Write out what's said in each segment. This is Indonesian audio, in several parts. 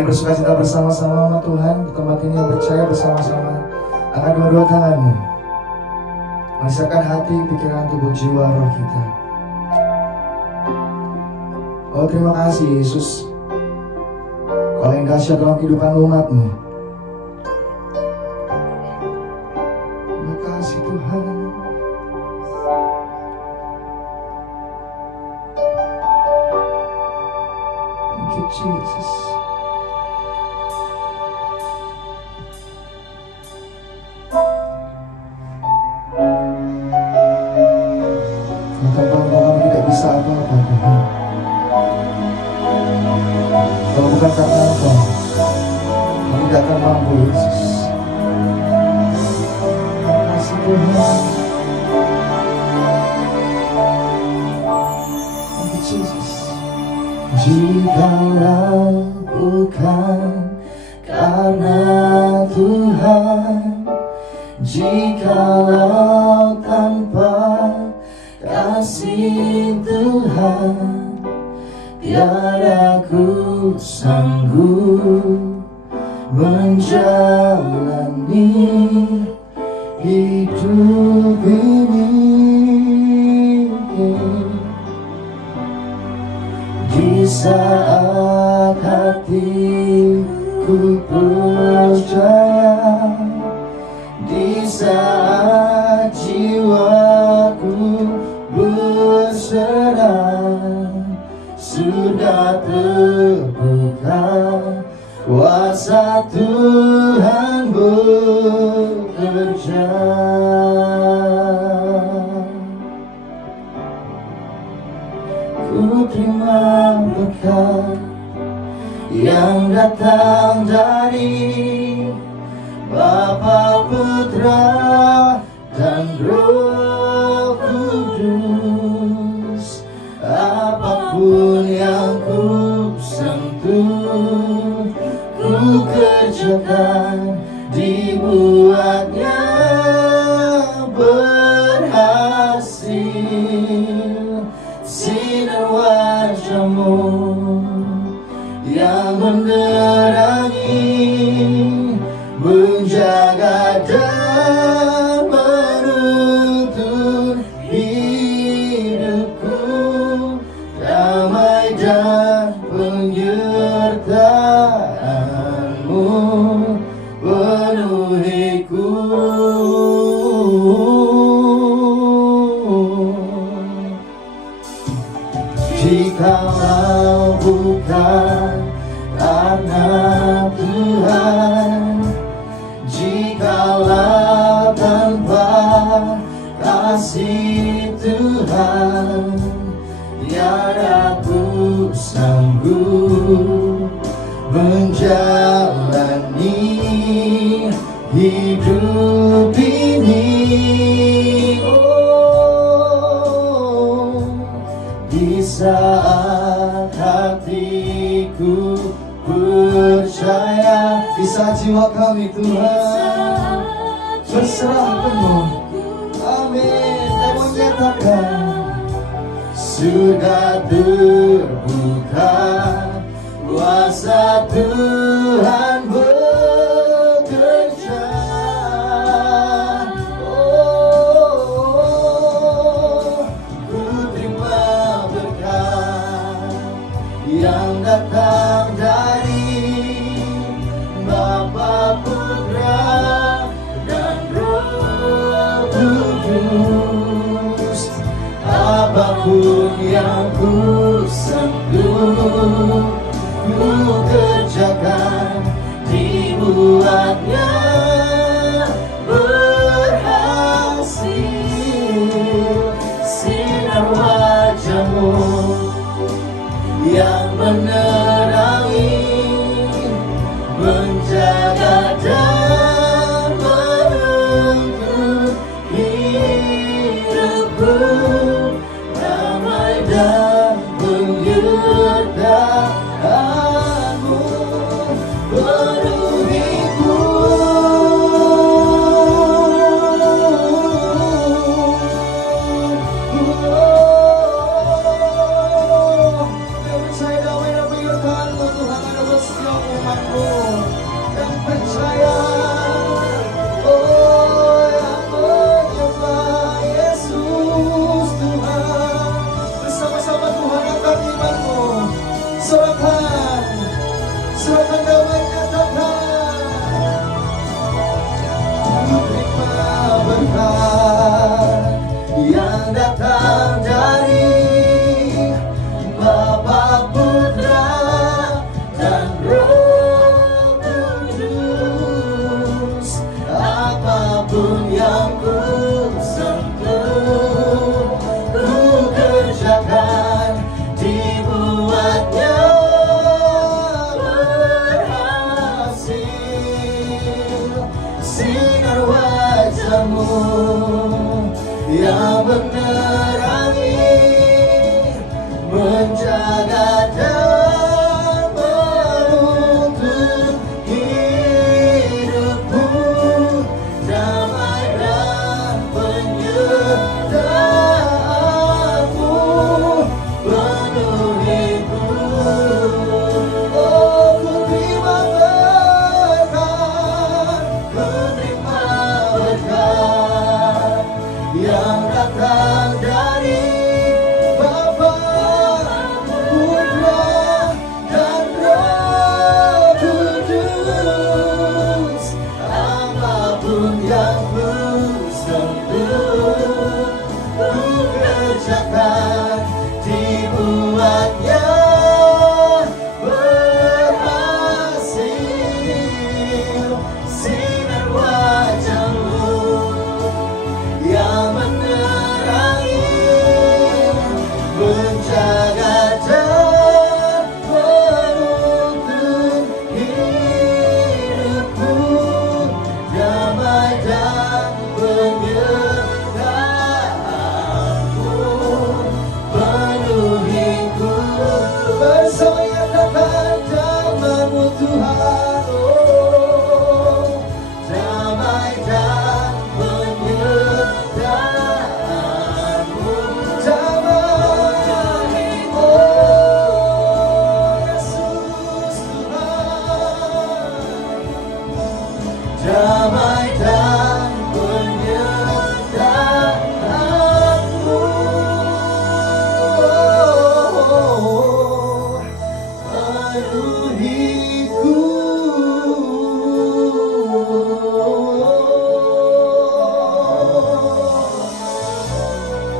Mari bersuka cita bersama-sama Tuhan di tempat ini, yang percaya bersama-sama. Angkat dua-dua tanganmu, menyiapkan hati, pikiran, tubuh, jiwa, roh kita. Oh terima kasih Yesus, Kau yang dahsyat dalam kehidupan umat-Mu. Terima kasih Tuhan. Thank you Jesus. Tanpa Engkau kami tidak bisa apa-apa Tuhan. Kalau bukan karena Engkau, kami tidak akan mampu Yesus. Terima kasih Tuhan. Thank you Jesus. Jikalau bukan karena Tuhan, jikalau tanpa kasih Tuhan, tiada ku sanggup menjalani hidup ini. Di saat hatiku percaya, di saat jiwaku berserah, sudah terbuka kuasa Tuhan bekerja. Ku terima berkat yang datang dari Bapa, Putra, dan Roh Kudus. Apapun yang ku sentuh, ku kerjakan, dibuatnya berhasil. Sinar wajah-Mu yang menerangi, menjaga dan menuntun hidupku, damai dan penyertaan-Mu penuhiku. Jikalau bukan karena Tuhan, jikalau tanpa kasih Tuhan, tiada ku sanggup menjalani hidup ini. Oh, di saat hatiku percaya, di saat jiwa kami Tuhan berserah penuh, amin, dan menyatakan sudah terbuka kuasa Tuhan bekerja. Oh, ku terima berkat yang datang dari Bapa, Putra, dan Roh Kudus. Apapun yang ku sentuh, ku kerjakan, dibuatnya berhasil. Sinar wajah-Mu yang menerangi, menjaga dan menuntun hidupku, damai dan penyertaan-Mu penuhiku. Saya percaya damai dan penyertaan-Mu Tuhan ada bersetiap umat sinar wajah-Mu yang menerangi, menjaga dan menuntun hidupku, damai dan penyertaan-Mu penuhiku. Oh, ku terima berkat, ku terima berkat yang datang dari Bapa, Putra, dan Roh Kudus. Apapun yang ku sentuh, ku kerjakan, dibuatnya berhasil. Sinar wajah-Mu yang menerangi, menjaga dan menuntun hidupku, damai dan penyertaan-Mu penuhiku. Bersama yang datang zaman-Mu Tuhan, oh, damai dan penyertaan-Mu, damai, oh Yesus Tuhan, damai dan penyertaan-Mu penuhiku.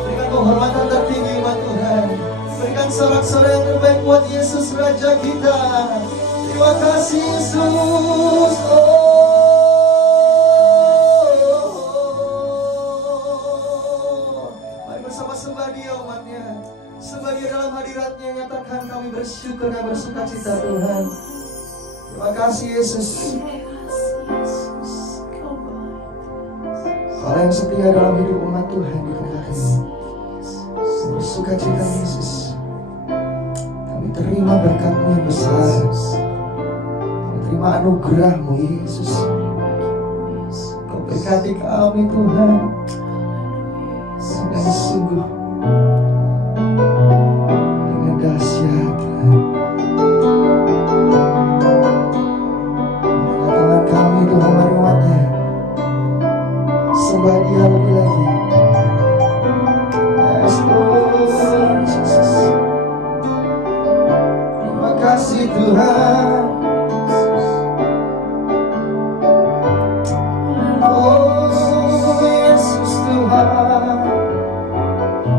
Berikan penghormatan tertinggi buat Tuhan. Berikan sorak-sorai yang terbaik buat Yesus Raja kita. Terima kasih Yesus. Mari bersama sembah Dia umatnya. Sembah Dia dalam hadirat-Nya, nyatakan kami bersyukur dan bersuka cita Tuhan. Terima kasih Yesus. Allah yang setia dalam hidup umat Tuhan diberkati. Bersuka cita Yesus. Kami terima berkat-Mu yang besar. Kami terima anugerah-Mu Yesus. Kau berkati kami Tuhan dengan sungguh, dengan dahsyat Tuhan. Tangan kami Tuhan, mari umatnya sembah Dia lebih lagi. Yes Lord Jesus. Terima kasih Tuhan. Oh Yesus Tuhan,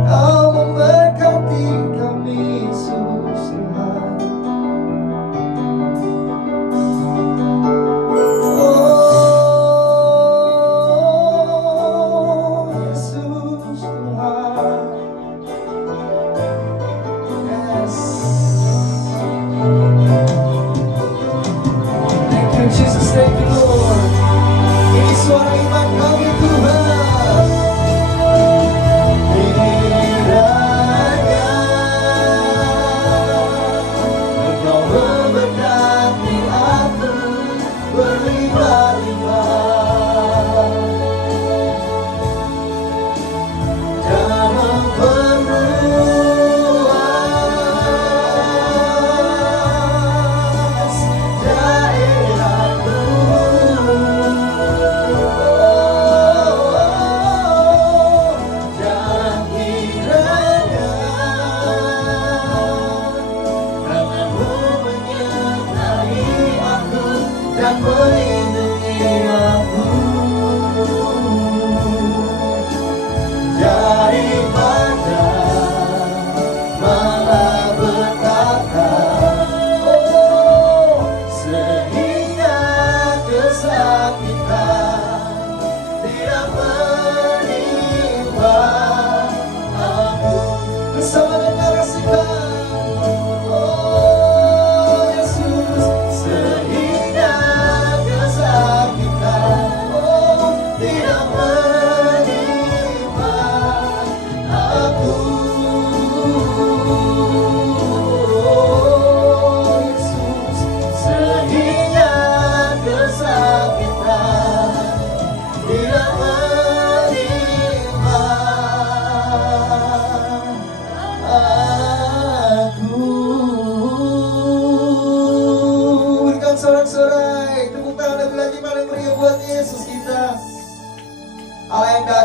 Kau memberkati kami Yesus Tuhan. Oh Yesus Tuhan. Yes. Thank you Jesus, thank you Lord. Ini suara iman kami Tuhan. Kiranya Engkau memberkati aku berlimpah-limpah dan memperluas daerahmu. Oh,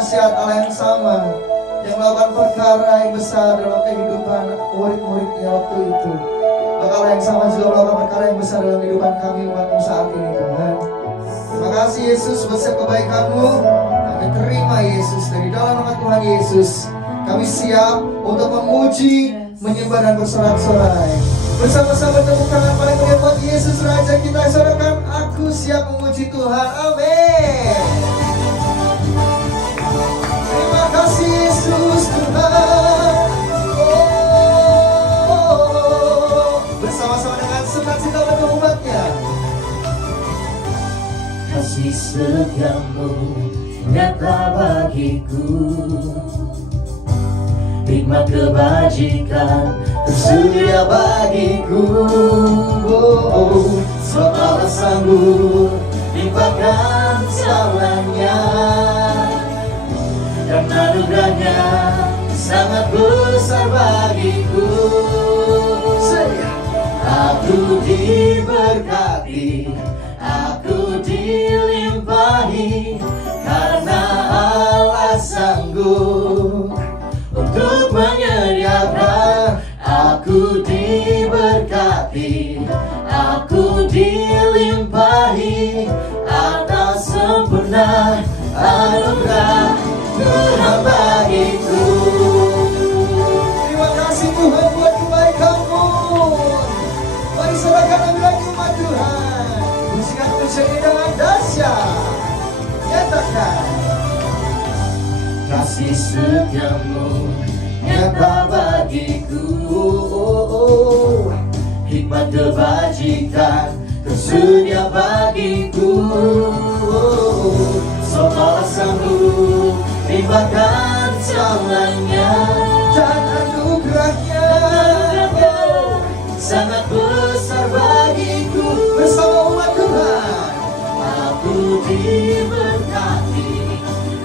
nasihat Allah yang sama, yang melakukan perkara yang besar dalam kehidupan murid-muridnya waktu itu. Maka Allah yang sama juga melakukan perkara yang besar dalam kehidupan kami umatmu saat ini Tuhan. Terima kasih Yesus buat setiap kebaikan-Mu. Kami terima Yesus dari dalam nama Tuhan Yesus. Kami siap untuk memuji, menyembah dan bersorak-sorai. Bersama-sama tepuk tangan paling meriah buat Yesus Raja kita. Sorakan, aku siap memuji Tuhan. Amin. Terima kasih Yesus Tuhan. Bersama-sama dengan sukacita untuk umatnya. Kasih setiamu nyata bagiku, hikmat kebajikan tersedia bagiku. Sebab Allah sanggup limpahkan segalanya, dan anugerahnya sangat besar bagiku. Aku diberkati, aku dilimpahi, karena Allah sanggup untuk menyediakan. Aku diberkati, aku dilimpahi, atas sempurna anugerah Tuhan bagiku. Terima kasih Tuhan buat kebaikan-Mu. Mari serahkan lagi umat Tuhan. Musikan pujian ini dengan dahsyat. Nyatakan Kasih setiamu nyata bagiku, hikmat kebajikan tersedia bagiku. Sebab Allah sanggup limpahkan segalanya, dan anugerahnya sangat besar bagiku. bersama umat Tuhan. Aku diberkati,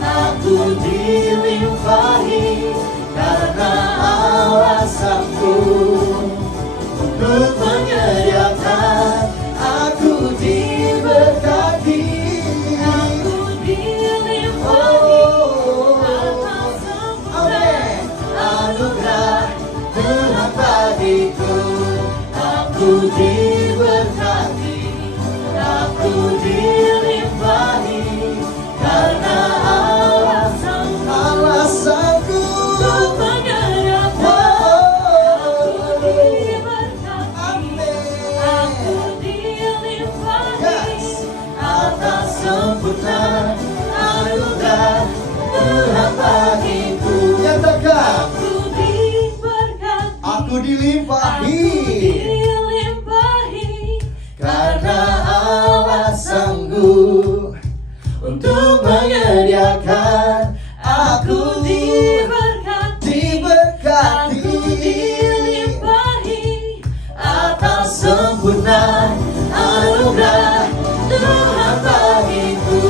aku dilimpahi, karena Allah sanggup untuk menyediakan. Aku diberkati, aku dilimpahi, atas sempurna anugerah Tuhan bagiku. Aku diberkati, aku dilimpahi, karena Allah sanggup untuk menyediakan. Aku diberkati, aku dilimpahi, atas sempurna anugerah Tuhan bagiku. Nyatakan Aku diberkati, aku dilimpahi, karena Allah sanggup untuk menyediakan. Aku diberkati, aku dilimpahi, atas sempurna anugerah Tuhan bagiku.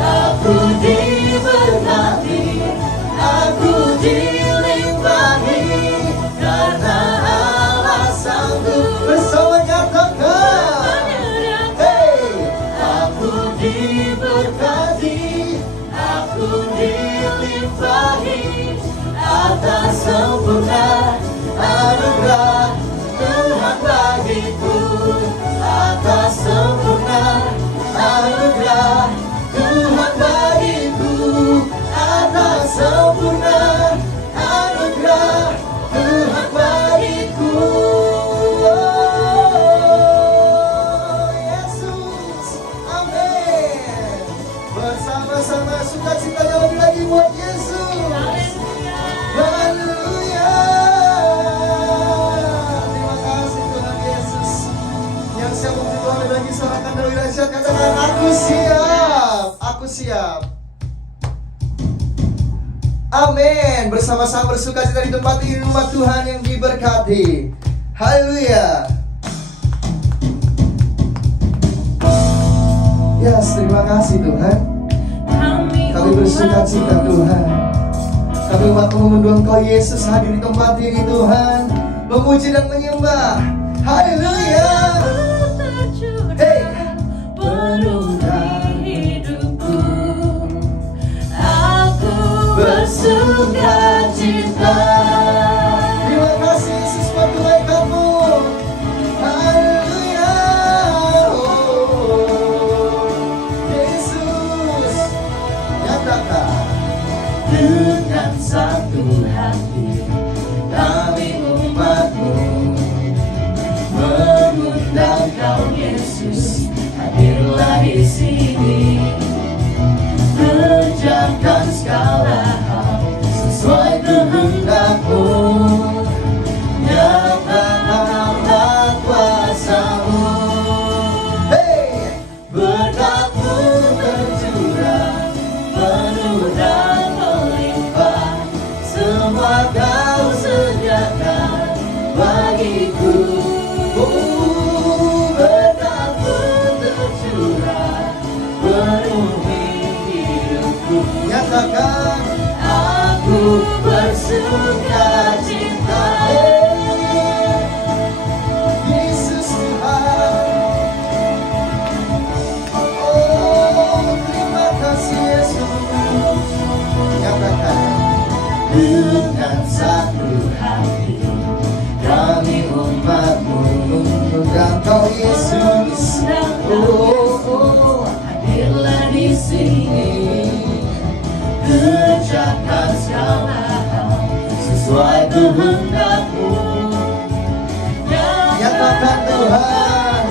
Aku diberkati, aku dilimpahi, karena Allah sanggup bersama nyatakan. Hey, aku diberkati, aku dilimpahi, atas sempurna anugerah Tuhan bagiku. Atas sempurna anugerah Tuhan bagiku. Atas sempurna anugerah Tuhan bagiku. Yesus, amin. Bersama-sama sukacitanya lebih lagi buat Yesus. Haleluya. Terima kasih Tuhan Yesus. Yang siap untuk Tuhan lebih lagi sorakan dari dahsyat, katakan aku siap. Aku siap. Amin. Bersama-sama bersukacita di tempat ini, umat Tuhan yang diberkati. Haleluya. Yes, terima kasih Tuhan. Kami bersukacita Tuhan. Kami umat-Mu mendua Engkau Yesus hadir di tempat ini Tuhan, memuji dan menyembah. Haleluya. Hey. Penuhi hidupku, aku bersukacita. Terima kasih Yesus buat kebaikan-Mu. Haleluya. Oh, Yesus, nyatakan Dengan satu hati kami umat-Mu mengundang Kau Yesus, hadirlah di sini. Kerjakan segala hal sesuai kehendak-Mu. Nyatakanlah kuasa-Mu. hey, Berkat-Mu tercurah penuh dan melimpah. Semua Kau sediakan bagiku. Berkat-Mu tercurah penuhi hidupku. nyatakan Aku bersukacita. Yesus Tuhan. Oh, terima kasih Yesus. Nyatakan Dengan satu hati kami umat-Mu mengundang Kau Yesus. Oh, hadirlah di sini. Kerjakan segala hal sesuai kehendak-Mu. nyatakan Tuhan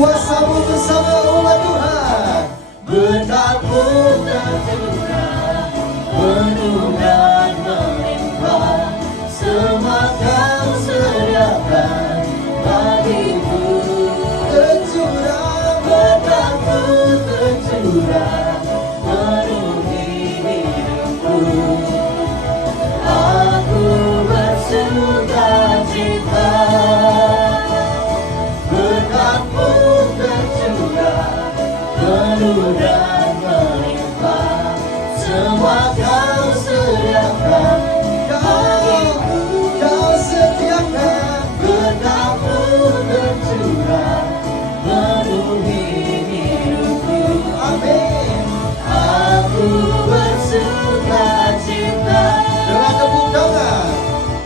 kuasa-Mu bersama umat Tuhan. Berkat-Mu tercurah penuh dan melimpah. Semua Kau sediakan bagiku. Tercurah Berkat-Mu tercurah penuhi hidupku. Aku bersukacita. Berkat-Mu tercurah penuh dan melimpah. Semua Kau sediakan bagiku. Kau sediakan. Berkat-Mu tercurah penuhi hidupku. Amin. Aku bersukacita. Dengan tepuk tangan.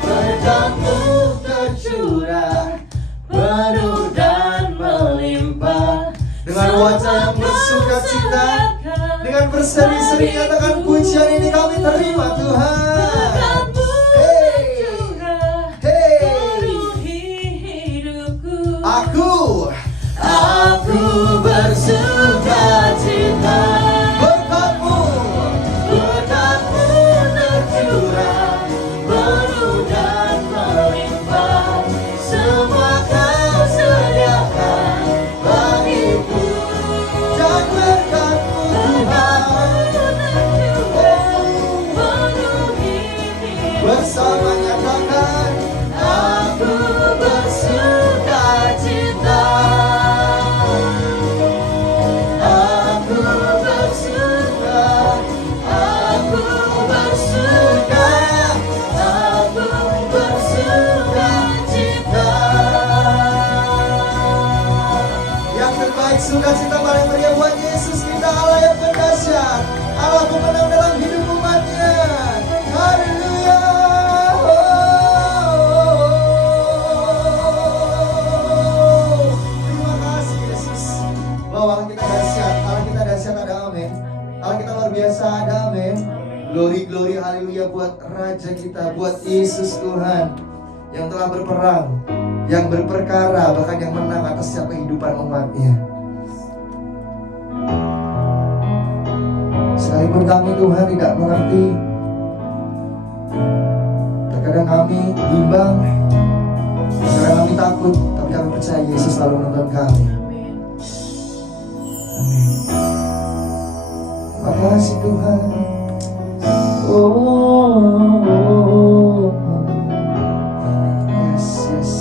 Berkat-Mu tercurah penuh dan melimpah. Dengan wajah yang bersukacita, dengan berseri-seri nyatakan pujian ini kami terima Tuhan. Berkat-Mu Hey, tercurah hey, penuhi hidupku. aku bersukacita. berkat-Mu. Berkat-Mu tercurah penuh dan melimpah. Semua Kau sediakan bagiku. Dan berkat-Mu Tuhan. Berkat-Mu tercurah penuhi hidupku. Bersama nyatakan Aku bersukacita. Aku bersuka. Aku bersuka. Aku bersukacita. yang terbaik, sukacita paling meriah buat Yesus kita, Allah yang berdahsyat, Allah pemenang dalam hidup umatnya. Haleluya. Terima kasih Yesus. Bahwa Allah kita dahsyat, Allah kita dahsyat, ada amin. Allah kita luar biasa, ada amin. Glory, glory, haleluya buat Raja kita, buat Yesus Tuhan yang telah berperang, yang berperkara, bahkan yang menang atas setiap kehidupan umatnya. Sekalipun kami Tuhan tidak mengerti, terkadang kami bimbang, terkadang kami takut, tapi kami percaya Yesus selalu menonton kami. Amin. Terima kasih Tuhan. Yes, yes.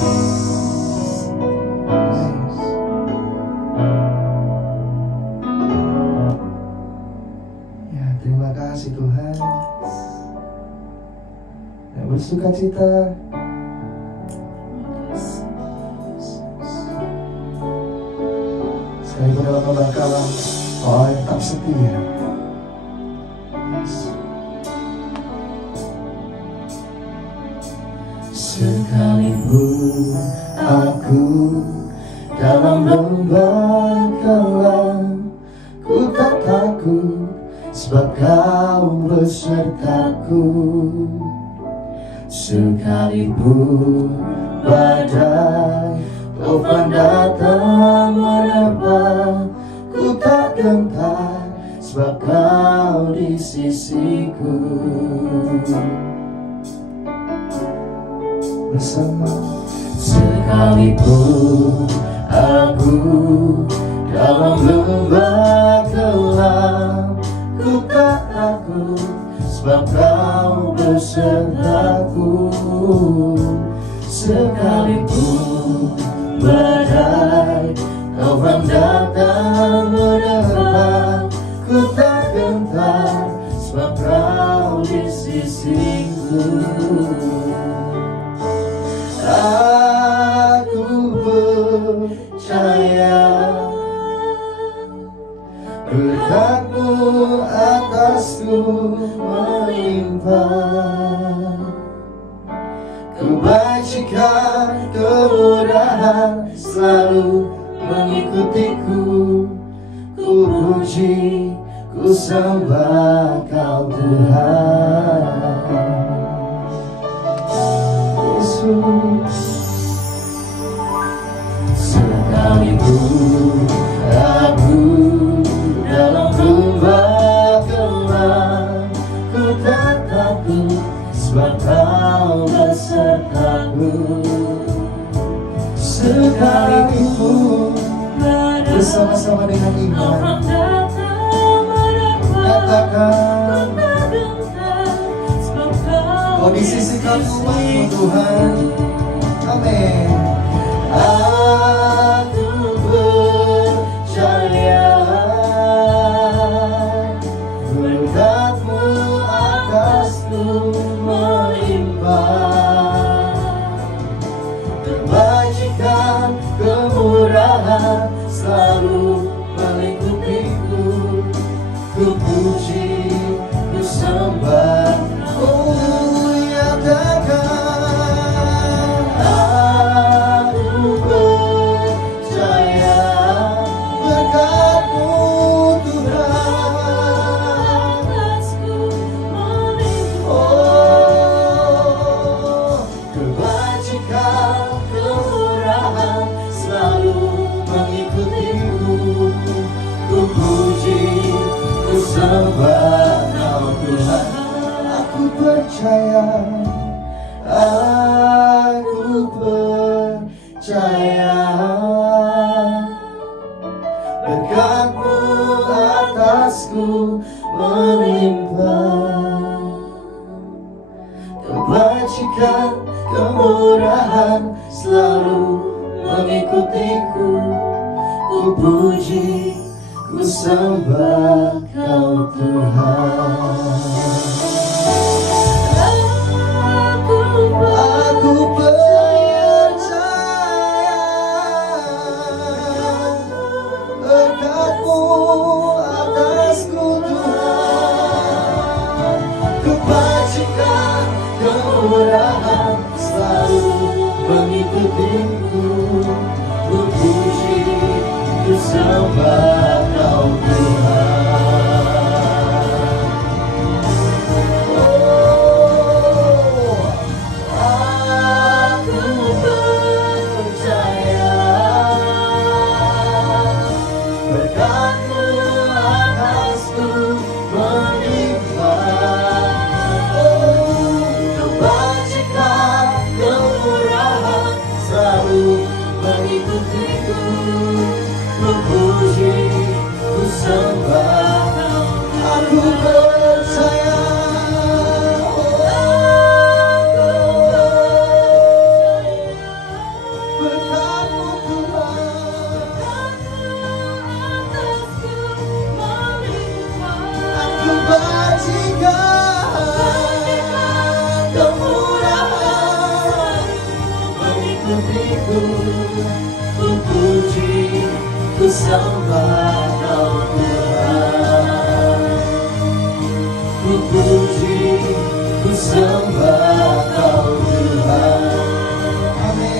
Ya, terima kasih Tuhan. Ya, bersukacita. Sekalipun dalam pembangkalan, Allah yang tetap setia. Yes. Sekalipun aku dalam lembah kelam, ku tak takut sebab kau besertaku. Sekalipun badai topan datang menerpa, ku tak gentar sebab kau di sisiku. Bersama. Sekalipun aku dalam lembah kelam, ku tak takut sebab kau besertaku. Sekalipun badai topan datang menerpa, ku tak gentar sebab kau di sisiku. Aku percaya berkat-Mu atasku melimpah, kebajikan, kemurahan selalu mengikutiku. Ku puji, ku sembah Kau Tuhan Yesus. Sekalipun aku dalam lembah kelam, ku tak takut sebab Kau besertaku. Sekalipun bersama-sama dengan iman, katakan Kau di sisi kami Tuhan. Amin. Aku percaya berkat-Mu atasku melimpah, kebajikan, kemurahan selalu mengikutiku. Ku puji, ku sembah, oh nyatakan aku percaya berkat-Mu Tuhan. Oh, kebajikan, kemurahan selalu mengikutiku. Ku puji, ku sembah Kau Tuhan. Aku percaya, aku percaya berkat-Mu atasku melimpah, kebajikan, kemurahan selalu mengikutiku. Ku puji, ku sembah Kau Tuhan. Aku percaya berkat-Mu atasku Tuhan, kebajikan, kemurahan selalu mengikutiku. Ku puji, ku sembah Kau Tuhan. Oh, aku percaya berkat-Mu atasku melimpah, oh kebajikan, kemurahan selalu mengikutiku. Ku puji, ku sembah, aku percaya. Berkat-Mu Tuhan, kebajikan, kemurahan mengikutiku. Ku puji, ku sembah Kau Tuhan. Ku puji, ku sembah Kau Tuhan. Amin.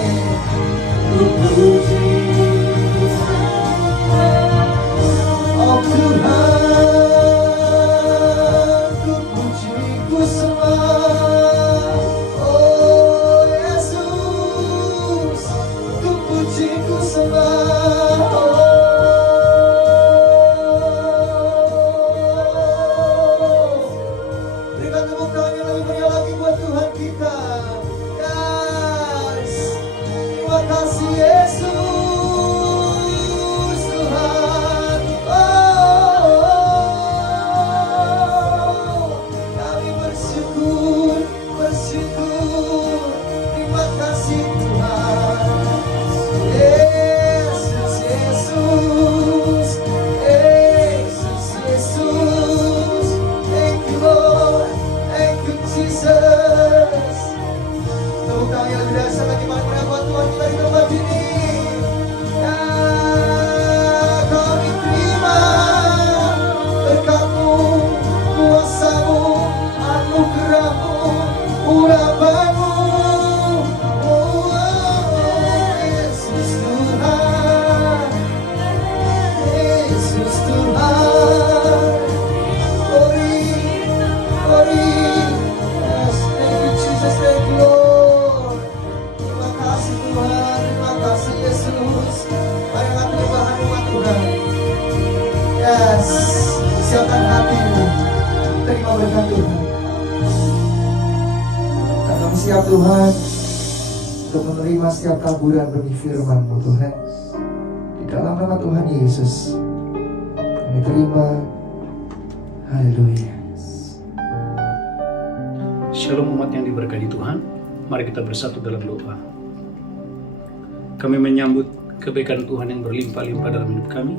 berkat Tuhan. Kami siap Tuhan untuk menerima setiap taburan benih firman-Mu Tuhan. Di dalam nama Tuhan Yesus kami terima. Haleluya. Shalom umat yang diberkati Tuhan. Mari kita bersatu dalam doa. Kami menyambut kebaikan Tuhan yang berlimpah-limpah dalam hidup kami.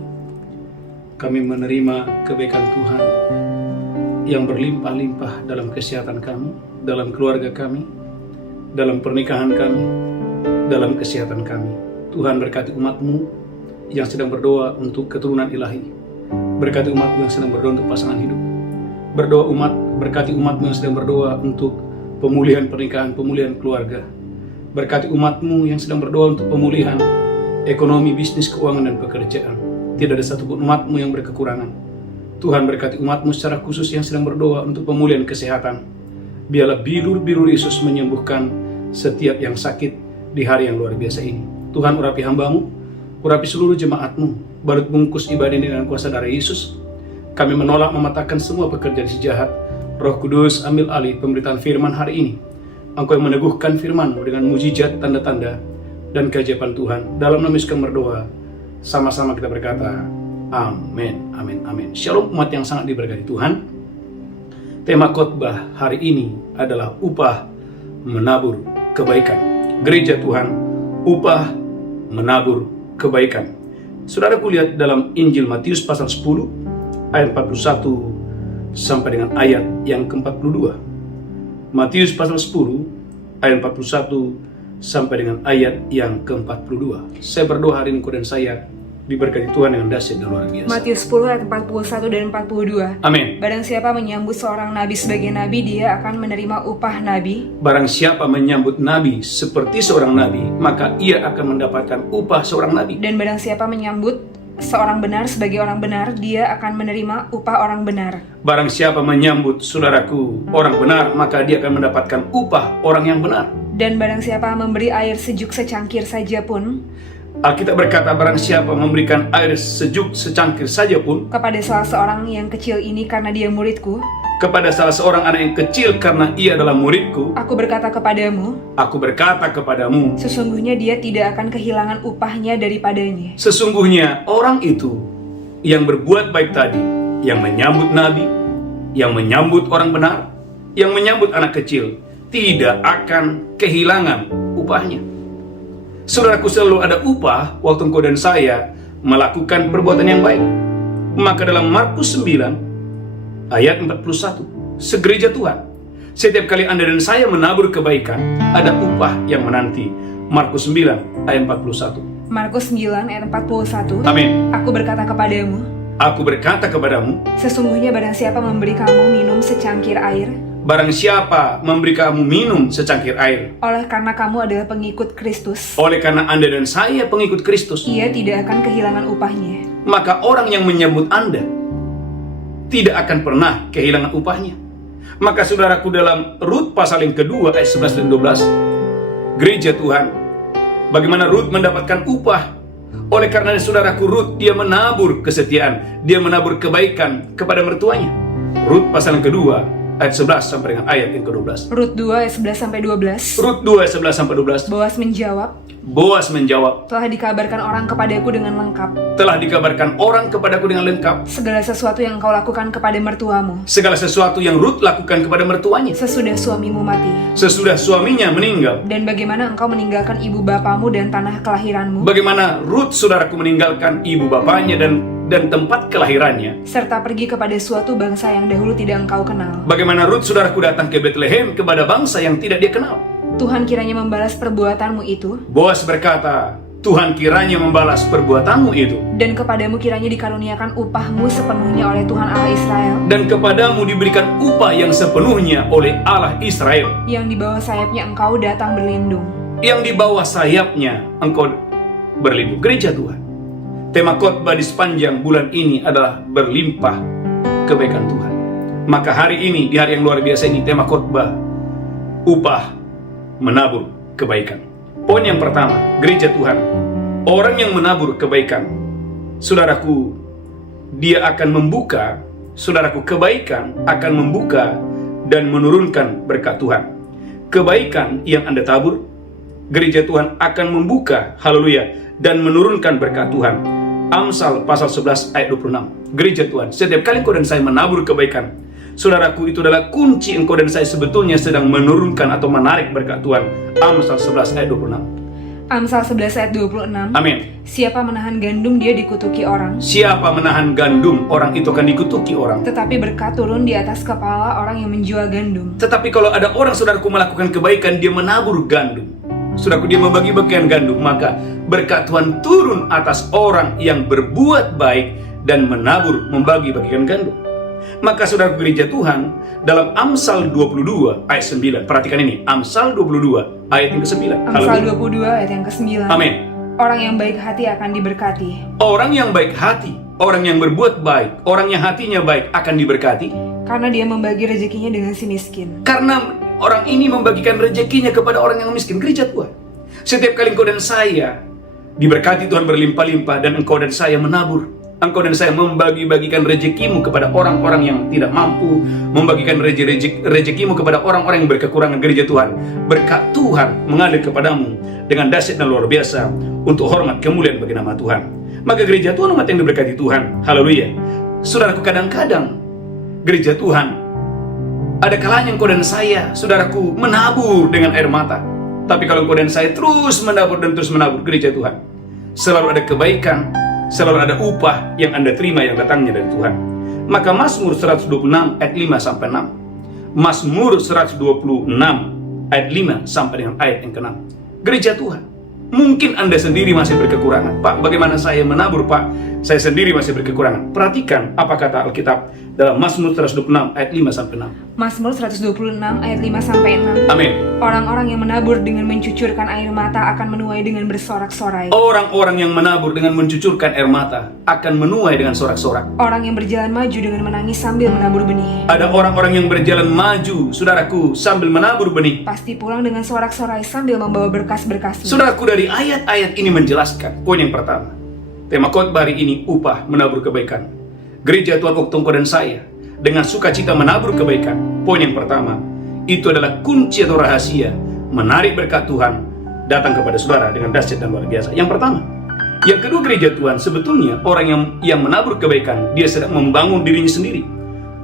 Kami menerima kebaikan Tuhan yang berlimpah-limpah dalam kesehatan kami, dalam keluarga kami, dalam pernikahan kami, dalam kesehatan kami. Tuhan berkati umat-Mu yang sedang berdoa untuk keturunan ilahi. Berkati umat-Mu yang sedang berdoa untuk pasangan hidup. Berkati umat-Mu yang sedang berdoa untuk pemulihan pernikahan, pemulihan keluarga. Berkati umat-Mu yang sedang berdoa untuk pemulihan ekonomi, bisnis, keuangan, dan pekerjaan. Tidak ada satupun umat-Mu yang berkekurangan. Tuhan berkati umat-Mu secara khusus yang sedang berdoa untuk pemulihan kesehatan. Biarlah bilur-bilur Yesus menyembuhkan setiap yang sakit di hari yang luar biasa ini. Tuhan, urapi hamba-Mu, urapi seluruh jemaat-Mu, balut bungkus ibadah ini dengan kuasa darah Yesus. Kami menolak mematahkan semua pekerjaan si jahat. Roh Kudus, ambil alih pemberitaan firman hari ini. Engkau yang meneguhkan firman-Mu dengan mujizat, tanda-tanda, dan keajaiban Tuhan. Dalam nama Yesus kami berdoa. Sama-sama kita berkata, amin, amin, amin. Shalom umat yang sangat diberkati Tuhan. Tema khotbah hari ini adalah upah menabur kebaikan. Gereja Tuhan, upah menabur kebaikan. Saudaraku lihat dalam Injil Matius pasal 10 ayat 41 sampai dengan ayat yang ke-42. Matius pasal 10 ayat 41 sampai dengan ayat yang ke-42. Saya berdoa hari ini dan saya diberkati Tuhan dengan dahsyat dan luar biasa. Matius 10 ayat 41 dan 42. Amin. Barang siapa menyambut seorang nabi sebagai nabi, dia akan menerima upah nabi. Barang siapa menyambut nabi seperti seorang nabi, maka ia akan mendapatkan upah seorang nabi. Dan barang siapa menyambut seorang benar sebagai orang benar, dia akan menerima upah orang benar. Barang siapa menyambut saudaraku orang benar, maka dia akan mendapatkan upah orang yang benar. Dan barang siapa memberi air sejuk secangkir saja pun, Alkitab berkata, barang siapa memberikan air sejuk secangkir saja pun kepada salah seorang yang kecil ini karena dia muridku, kepada salah seorang anak yang kecil karena ia adalah muridku, aku berkata kepadamu, sesungguhnya dia tidak akan kehilangan upahnya daripadanya. sesungguhnya orang itu yang berbuat baik tadi, yang menyambut nabi, yang menyambut orang benar, yang menyambut anak kecil, tidak akan kehilangan upahnya. Saudaraku, selalu ada upah waktu engkau dan saya melakukan perbuatan yang baik. Maka dalam Markus 9 ayat 41, segereja Tuhan, setiap kali Anda dan saya menabur kebaikan, ada upah yang menanti. Markus 9 ayat 41. Markus 9 ayat 41. Amin. Aku berkata kepadamu, sesungguhnya barang siapa memberi kamu minum secangkir air, barang siapa memberi kamu minum secangkir air, oleh karena kamu adalah pengikut Kristus, oleh karena Anda dan saya pengikut Kristus, ia tidak akan kehilangan upahnya. maka orang yang menyambut Anda tidak akan pernah kehilangan upahnya. Maka saudaraku, dalam Rut pasal yang kedua ayat 11 dan 12, gereja Tuhan, bagaimana Rut mendapatkan upah? Oleh karena saudaraku, Rut dia menabur kesetiaan, dia menabur kebaikan kepada mertuanya. Rut pasal yang kedua ayat 11 sampai dengan ayat yang ke-12. Rut 2 ayat 11 sampai 12. Rut 2 ayat 11 sampai 12. Boas menjawab, telah dikabarkan orang kepadaku dengan lengkap Telah dikabarkan orang kepadaku dengan lengkap segala sesuatu yang engkau lakukan kepada mertuamu segala sesuatu yang Rut lakukan kepada mertuanya sesudah suamimu mati, sesudah suaminya meninggal. dan bagaimana engkau meninggalkan ibu bapamu dan tanah kelahiranmu, Bagaimana Rut saudaraku meninggalkan ibu bapanya dan tempat kelahirannya. serta pergi kepada suatu bangsa yang dahulu tidak engkau kenal. Bagaimana Rut saudaraku datang ke Bethlehem kepada bangsa yang tidak dia kenal. Tuhan kiranya membalas perbuatanmu itu, Boas berkata, Tuhan kiranya membalas perbuatanmu itu, dan kepadamu kiranya dikaruniakan upahmu sepenuhnya oleh Tuhan Allah Israel, dan kepadamu diberikan upah yang sepenuhnya oleh Allah Israel, yang di bawah sayapnya engkau datang berlindung. yang di bawah sayapnya engkau berlindung. Gereja Tuhan, tema khotbah di sepanjang bulan ini adalah berlimpah kebaikan Tuhan. Maka hari ini, di hari yang luar biasa ini, tema khotbah upah menabur kebaikan. Poin yang pertama, gereja Tuhan, orang yang menabur kebaikan, saudaraku, dia akan membuka saudaraku, kebaikan akan membuka dan menurunkan berkat Tuhan. Kebaikan yang Anda tabur, gereja Tuhan akan membuka, haleluya, dan menurunkan berkat Tuhan. Amsal pasal 11 ayat 26. Gereja Tuhan, setiap kali engkau dan saya menabur kebaikan, saudaraku, itu adalah kunci engkau dan saya sebetulnya sedang menurunkan atau menarik berkat Tuhan. Amsal 11 ayat 26. Amsal 11 ayat 26. Amin. Siapa menahan gandum, dia dikutuki orang. Siapa menahan gandum, orang itu akan dikutuki orang. Tetapi berkat turun di atas kepala orang yang menjual gandum. Tetapi kalau ada orang, saudaraku, melakukan kebaikan, dia menabur gandum, saudaraku, dia membagi-bagikan gandum, maka berkat Tuhan turun atas orang yang berbuat baik dan menabur, membagi-bagikan gandum. Maka saudaraku, gereja Tuhan, dalam Amsal 22 ayat 9, perhatikan ini, Amsal 22 ayat yang ke-9. Amsal 22 ayat yang ke-9. Amin. Orang yang baik hati akan diberkati. Orang yang baik hati, orang yang berbuat baik, orang yang hatinya baik akan diberkati. Karena dia membagi rezekinya dengan si miskin. Karena orang ini membagikan rezekinya kepada orang yang miskin. Gereja Tuhan, setiap kali engkau dan saya diberkati Tuhan berlimpah-limpah, dan engkau dan saya menabur, engkau dan saya membagi-bagikan rezekimu kepada orang-orang yang tidak mampu, membagikan rezekimu kepada orang-orang yang berkekurangan, gereja Tuhan, berkat Tuhan mengalir kepadamu dengan dahsyat dan luar biasa untuk hormat kemuliaan bagi nama Tuhan. Maka gereja Tuhan, umat yang diberkati Tuhan, haleluya. Saudaraku, kadang-kadang gereja Tuhan, ada kalanya engkau dan saya, saudaraku, menabur dengan air mata. Tapi kalau engkau dan saya terus menabur dan terus menabur, gereja Tuhan, selalu ada kebaikan, selalu ada upah yang Anda terima yang datangnya dari Tuhan. Maka Mazmur 126 ayat 5 sampai 6. Mazmur 126 ayat 5 sampai dengan ayat yang ke-6. Gereja Tuhan, mungkin Anda sendiri masih berkekurangan. Pak, bagaimana saya menabur, Pak? Saya sendiri masih berkekurangan. Perhatikan apa kata Alkitab dalam Mazmur 126 ayat 5 sampai 6. Mazmur 126 ayat 5 sampai 6. Amin. Orang-orang yang menabur dengan mencucurkan air mata akan menuai dengan bersorak-sorai. Orang-orang yang menabur dengan mencucurkan air mata akan menuai dengan sorak-sorak. Orang yang berjalan maju dengan menangis sambil menabur benih. Ada orang-orang yang berjalan maju, saudaraku, sambil menabur benih. Pasti pulang dengan sorak-sorai sambil membawa berkas-berkasnya. Saudaraku, dari ayat-ayat ini menjelaskan poin yang pertama. Tema khotbah hari ini, upah menabur kebaikan. Gereja Tuhan, waktu engkau dan saya dengan sukacita menabur kebaikan. Poin yang pertama, itu adalah kunci atau rahasia menarik berkat Tuhan datang kepada saudara dengan dahsyat dan luar biasa. Yang pertama. Yang kedua, gereja Tuhan, sebetulnya orang yang menabur kebaikan, dia sedang membangun dirinya sendiri.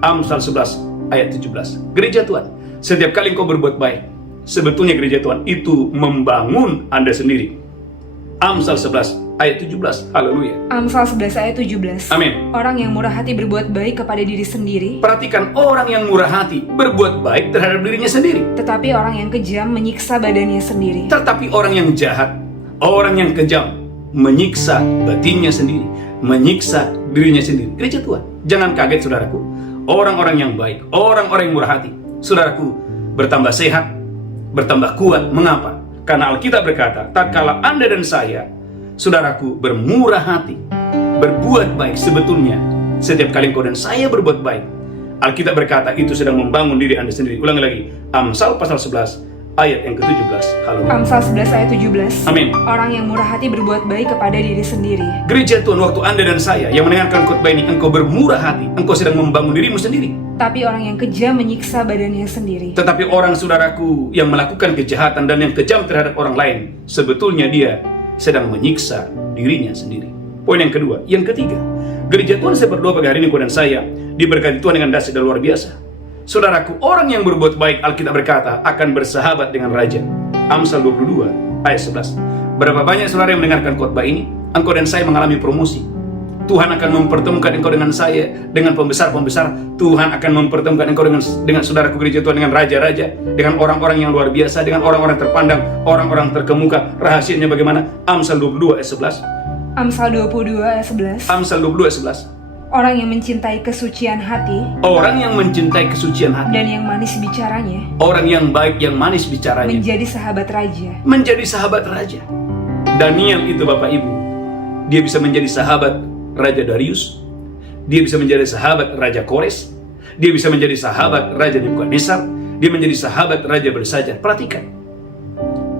Amsal 11 ayat 17. Gereja Tuhan, setiap kali engkau berbuat baik, sebetulnya gereja Tuhan itu membangun Anda sendiri. Amsal 11 ayat 17. Haleluya. Amsal 11 ayat 17. Amin. Orang yang murah hati berbuat baik kepada diri sendiri. Perhatikan, orang yang murah hati berbuat baik terhadap dirinya sendiri. Tetapi orang yang kejam menyiksa badannya sendiri. Tetapi orang yang jahat, orang yang kejam menyiksa batinnya sendiri, menyiksa dirinya sendiri. Gereja Tuhan, jangan kaget saudaraku. Orang-orang yang baik, orang-orang yang murah hati, saudaraku, bertambah sehat, bertambah kuat. Mengapa? Karena Alkitab berkata, tatkala Anda dan saya, saudaraku, bermurah hati, berbuat baik, sebetulnya setiap kali engkau dan saya berbuat baik, Alkitab berkata itu sedang membangun diri Anda sendiri. Ulangi lagi, Amsal pasal 11 ayat yang ke-17. Haleluya. Amsal 11 ayat 17. Amin. Orang yang murah hati berbuat baik kepada diri sendiri. Gereja Tuhan, waktu Anda dan saya yang mendengarkan khotbah ini, engkau bermurah hati, engkau sedang membangun dirimu sendiri. Tapi orang yang kejam menyiksa badannya sendiri. Tetapi orang, saudaraku, yang melakukan kejahatan dan yang kejam terhadap orang lain, sebetulnya dia sedang menyiksa dirinya sendiri. Poin yang kedua. Yang ketiga, gereja Tuhan, saya berdoa pagi hari ini engkau dan saya diberkati Tuhan dengan dahsyat dan luar biasa. Saudaraku, orang yang berbuat baik, Alkitab berkata, akan bersahabat dengan raja. Amsal 22 ayat 11. Berapa banyak saudara yang mendengarkan khotbah ini, engkau dan saya mengalami promosi. Tuhan akan mempertemukan engkau dengan saya, dengan pembesar-pembesar. Tuhan akan mempertemukan engkau dengan saudaraku gereja Tuhan, dengan raja-raja, dengan orang-orang yang luar biasa, dengan orang-orang terpandang, orang-orang terkemuka. Rahasianya bagaimana? Amsal 22 ayat 11. Amsal 22 ayat 11. Amsal 22 ayat 11. Orang yang mencintai kesucian hati. Orang yang mencintai kesucian hati. Dan yang manis bicaranya. Orang yang baik, yang manis bicaranya. Menjadi sahabat raja. Menjadi sahabat raja. Daniel itu, Bapak Ibu, dia bisa menjadi sahabat Raja Darius, dia bisa menjadi sahabat Raja Kores, dia bisa menjadi sahabat Raja Nebukadnezar, dia menjadi sahabat Raja Belsajar. Perhatikan,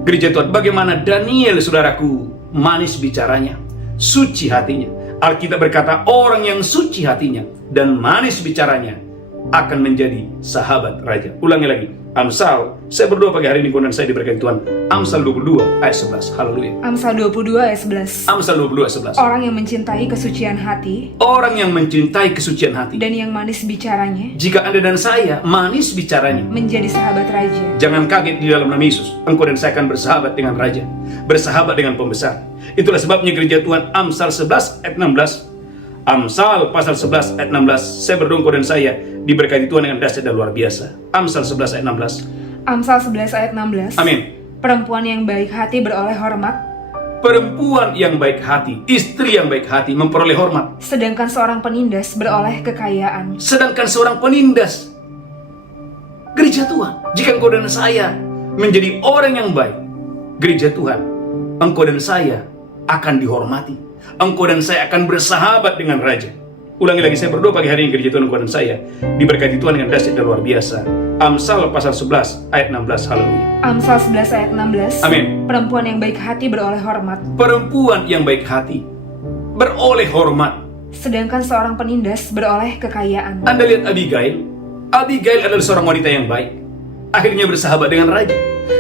gereja Tuhan, bagaimana Daniel, saudaraku, manis bicaranya, suci hatinya. Alkitab berkata, orang yang suci hatinya dan manis bicaranya akan menjadi sahabat raja. Ulangi lagi, Amsal, saya berdoa pagi hari ini kemudian saya diberkati Tuhan. Amsal 22 ayat 11, haleluya. Amsal 22 ayat 11. Amsal 22 ayat 11. Orang yang mencintai kesucian hati Orang yang mencintai kesucian hati, dan yang manis bicaranya jika Anda dan saya manis bicaranya, menjadi sahabat raja. jangan kaget di dalam nama Yesus. Engkau dan saya akan bersahabat dengan raja, bersahabat dengan pembesar. Itulah sebabnya gereja Tuhan Amsal 11 ayat 16. Amsal pasal 11 ayat 16. Saya berdoa engkau dan saya diberkati Tuhan dengan dahsyat dan luar biasa. Amsal 11 ayat 16. Amsal 11 ayat 16. Amin. Perempuan yang baik hati beroleh hormat, Perempuan yang baik hati, istri yang baik hati memperoleh hormat. sedangkan seorang penindas beroleh kekayaan. Sedangkan seorang penindas, gereja Tuhan, jika engkau dan saya menjadi orang yang baik, gereja Tuhan, engkau dan saya akan dihormati. Engkau dan saya akan bersahabat dengan raja. Ulangi lagi, saya berdoa pagi hari ini gereja Tuhan, engkau dan saya diberkati Tuhan dengan dahsyat dan luar biasa. Amsal pasal 11 ayat 16, haleluya. Amsal 11 ayat 16. Amin. Perempuan yang baik hati beroleh hormat, Perempuan yang baik hati beroleh hormat. sedangkan seorang penindas beroleh kekayaan. Anda lihat Abigail. Abigail adalah seorang wanita yang baik, akhirnya bersahabat dengan raja.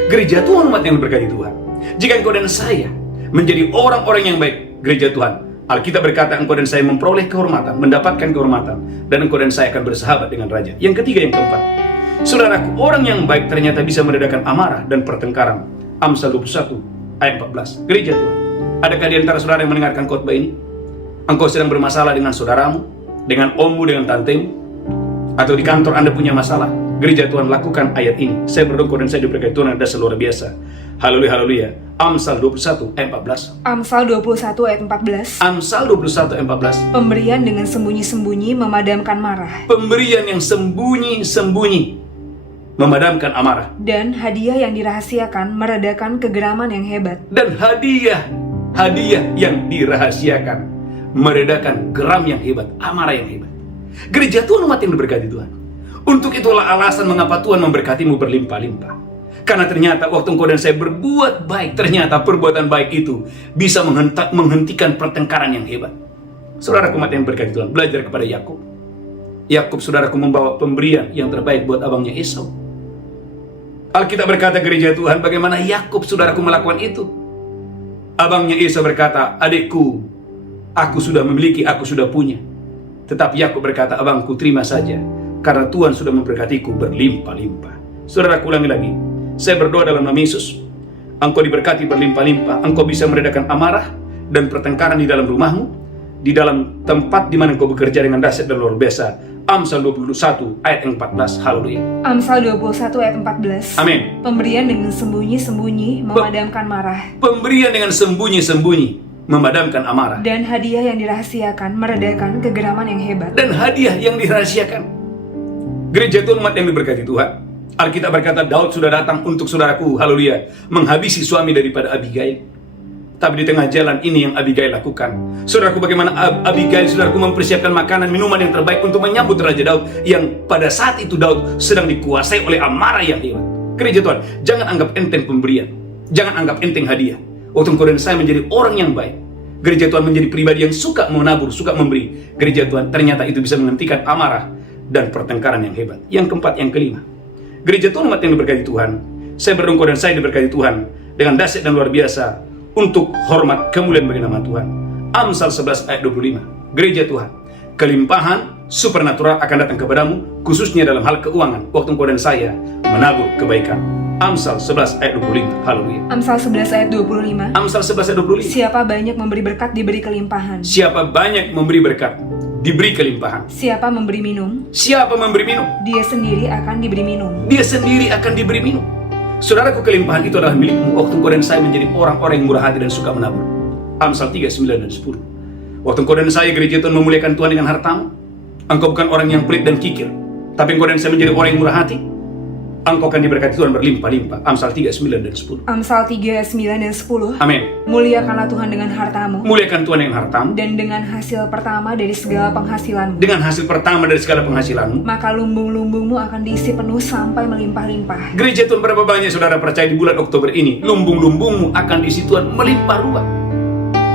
Gereja Tuhan, umat yang berkati Tuhan, jika engkau dan saya menjadi orang-orang yang baik, gereja Tuhan, Alkitab berkata engkau dan saya memperoleh kehormatan, mendapatkan kehormatan, dan engkau dan saya akan bersahabat dengan raja. Yang ketiga, yang keempat, saudaraku, orang yang baik ternyata bisa meredakan amarah dan pertengkaran. Amsal 21 ayat 14. Gereja Tuhan, adakah di antara saudara yang mendengarkan khotbah ini, engkau sedang bermasalah dengan saudaramu, dengan ommu, dengan tantemu, atau di kantor Anda punya masalah? Gereja Tuhan, lakukan ayat ini. Saya berdoa dan saya diberkati Tuhan ada luar biasa. Haleluya, haleluya. Amsal 21 ayat 14. Amsal 21 ayat 14. Amsal 21 ayat 14. Pemberian dengan sembunyi-sembunyi memadamkan marah, Pemberian yang sembunyi-sembunyi memadamkan amarah, dan hadiah yang dirahasiakan meredakan kegeraman yang hebat. dan hadiah yang dirahasiakan meredakan geram yang hebat, amarah yang hebat. Gereja Tuhan, umat yang diberkati Tuhan, untuk itulah alasan mengapa Tuhan memberkatimu berlimpah-limpah. Karena ternyata waktu engkau dan saya berbuat baik, ternyata perbuatan baik itu bisa menghentikan pertengkaran yang hebat. Saudara umat yang berkati Tuhan, belajar kepada Yakub. Yakub, saudaraku, membawa pemberian yang terbaik buat abangnya Esau. Alkitab berkata, gereja Tuhan, bagaimana Yakub, saudaraku, melakukan itu. Abangnya Esau berkata, adikku, aku sudah memiliki, aku sudah punya. Tetapi Yakub berkata, abangku, terima saja, karena Tuhan sudah memberkatiku berlimpah-limpah. Saudaraku, ulangi lagi, saya berdoa dalam nama Yesus, engkau diberkati berlimpah-limpah. Engkau bisa meredakan amarah dan pertengkaran di dalam rumahmu, di dalam tempat di mana engkau bekerja dengan dahsyat dan luar biasa. Amsal 21 ayat 14, haleluya. Amsal 21 ayat 14. Amin. Pemberian dengan sembunyi-sembunyi memadamkan marah, Pemberian dengan sembunyi-sembunyi memadamkan amarah, dan hadiah yang dirahasiakan meredakan kegeraman yang hebat. dan hadiah yang dirahasiakan. Gereja Tuhan, umat yang diberkati Tuhan, Alkitab berkata Daud sudah datang untuk saudaraku, haleluya, menghabisi suami daripada Abigail. Tapi di tengah jalan ini yang Abigail lakukan. Saudaraku, bagaimana Abigail, saudaraku, mempersiapkan makanan, minuman yang terbaik untuk menyambut Raja Daud, yang pada saat itu Daud sedang dikuasai oleh amarah yang hebat. Gereja Tuhan, jangan anggap enteng pemberian, jangan anggap enteng hadiah. Waktu engkau dan saya menjadi orang yang baik, gereja Tuhan menjadi pribadi yang suka menabur, suka memberi, gereja Tuhan, ternyata itu bisa menghentikan amarah dan pertengkaran yang hebat. Yang keempat, yang kelima, gereja Tuhan, umat yang diberkati Tuhan, saya berdoa dan saya diberkati Tuhan dengan dahsyat dan luar biasa untuk hormat kemuliaan bagi nama Tuhan. Amsal 11 ayat 25. Gereja Tuhan, kelimpahan supernatural akan datang kepadamu, khususnya dalam hal keuangan, waktu engkau dan saya menabur kebaikan. Amsal 11 ayat 25. Haleluya. Amsal 11 ayat 25. Amsal 11 ayat 25. Siapa banyak memberi berkat diberi kelimpahan. Siapa banyak memberi berkat diberi kelimpahan. Siapa memberi minum, Siapa memberi minum, dia sendiri akan diberi minum. dia sendiri akan diberi minum. Saudaraku, kelimpahan itu adalah milikmu waktu engkau dan saya menjadi orang-orang yang murah hati dan suka menabur. Amsal 3, 9 dan 10. Waktu engkau dan saya, gereja Tuhan, memuliakan Tuhan dengan hartamu, engkau bukan orang yang pelit dan kikir, tapi engkau dan saya menjadi orang yang murah hati, engkau akan diberkati Tuhan berlimpah-limpah. Amsal 3, 9 dan 10. Amsal 3, 9 dan 10. Amin. Muliakanlah Tuhan dengan hartamu, Muliakan Tuhan dengan hartamu, dan dengan hasil pertama dari segala penghasilanmu. dengan hasil pertama dari segala penghasilanmu. Maka lumbung-lumbungmu akan diisi penuh sampai melimpah-limpah. Gereja Tuhan, berapa banyak saudara percaya di bulan Oktober ini lumbung-lumbungmu akan diisi Tuhan melimpah ruah.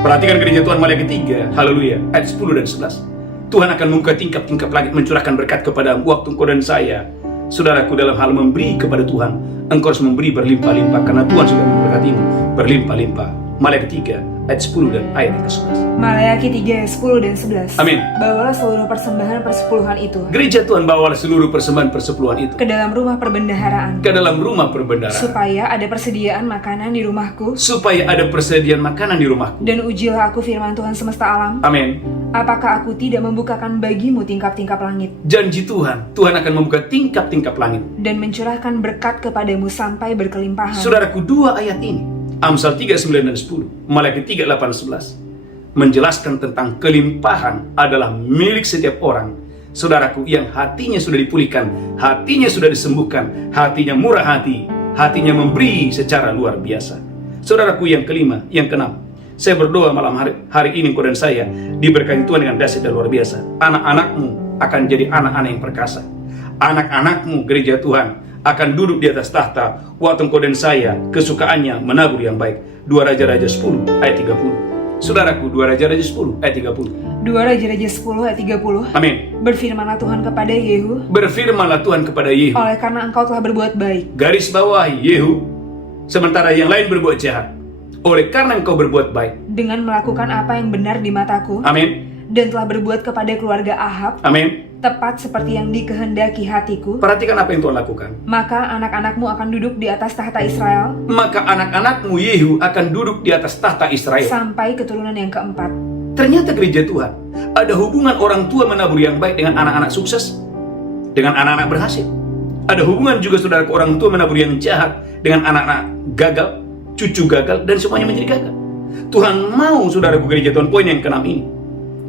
Perhatikan gereja Tuhan Maliaki 3, haleluya, ayat 10 dan 11. Tuhan akan membuka tingkap-tingkap langit, mencurahkan berkat kepada waktu engkau dan saya. Saudaraku, dalam hal memberi kepada Tuhan, engkau harus memberi berlimpah-limpah, karena Tuhan sudah memberkatimu berlimpah-limpah. Maliaki 3, ayat 10 dan ayat yang ke-11. Maleakhi 3 ayat 10 dan 11. Amin. Bawalah seluruh persembahan persepuluhan itu Gereja Tuhan bawalah seluruh persembahan persepuluhan itu ke dalam rumah perbendaharaan, ke dalam rumah perbendaharaan, supaya ada persediaan makanan di rumahku, supaya ada persediaan makanan di rumahku. dan ujilah aku firman Tuhan semesta alam. Amin. Apakah aku tidak membukakan bagimu tingkap-tingkap langit, Janji Tuhan, Tuhan akan membuka tingkap-tingkap langit. dan mencurahkan berkat kepadamu sampai berkelimpahan. Saudaraku, dua ayat ini, Amsal 3, 9 dan 10, Maliaki 3, 8, 11, menjelaskan tentang kelimpahan adalah milik setiap orang. Saudaraku, yang hatinya sudah dipulihkan, hatinya sudah disembuhkan, hatinya murah hati, hatinya memberi secara luar biasa. Saudaraku, yang kelima, yang keenam, saya berdoa malam hari ini engkau dan saya diberkati Tuhan dengan dahsyat dan luar biasa. Anak-anakmu akan jadi anak-anak yang perkasa. Anak-anakmu, gereja Tuhan, akan duduk di atas tahta waktu engkau dan saya kesukaannya menabur yang baik. 2 Raja-Raja 10 ayat 30. Saudaraku, 2 Raja-Raja 10 ayat 30. 2 Raja-Raja 10 ayat 30. Amin. Berfirmanlah Tuhan kepada Yehu, Berfirmanlah Tuhan kepada Yehu. oleh karena engkau telah berbuat baik, Garis bawahi Yehu, sementara yang lain berbuat jahat. Oleh karena engkau berbuat baik. dengan melakukan apa yang benar di mataku, Amin. dan telah berbuat kepada keluarga Ahab Amin. tepat seperti yang dikehendaki hatiku, Perhatikan apa yang Tuhan lakukan. maka anak-anakmu akan duduk di atas tahta Israel Maka anak-anakmu Yehu akan duduk di atas tahta Israel. sampai keturunan yang keempat. Ternyata gereja Tuhan, ada hubungan orang tua menabur yang baik dengan anak-anak sukses, dengan anak-anak berhasil. Ada hubungan juga saudara orang tua menabur yang jahat dengan anak-anak gagal, cucu gagal, dan semuanya menjadi gagal. Tuhan mau saudaraku gereja Tuhan, poin yang keenam ini,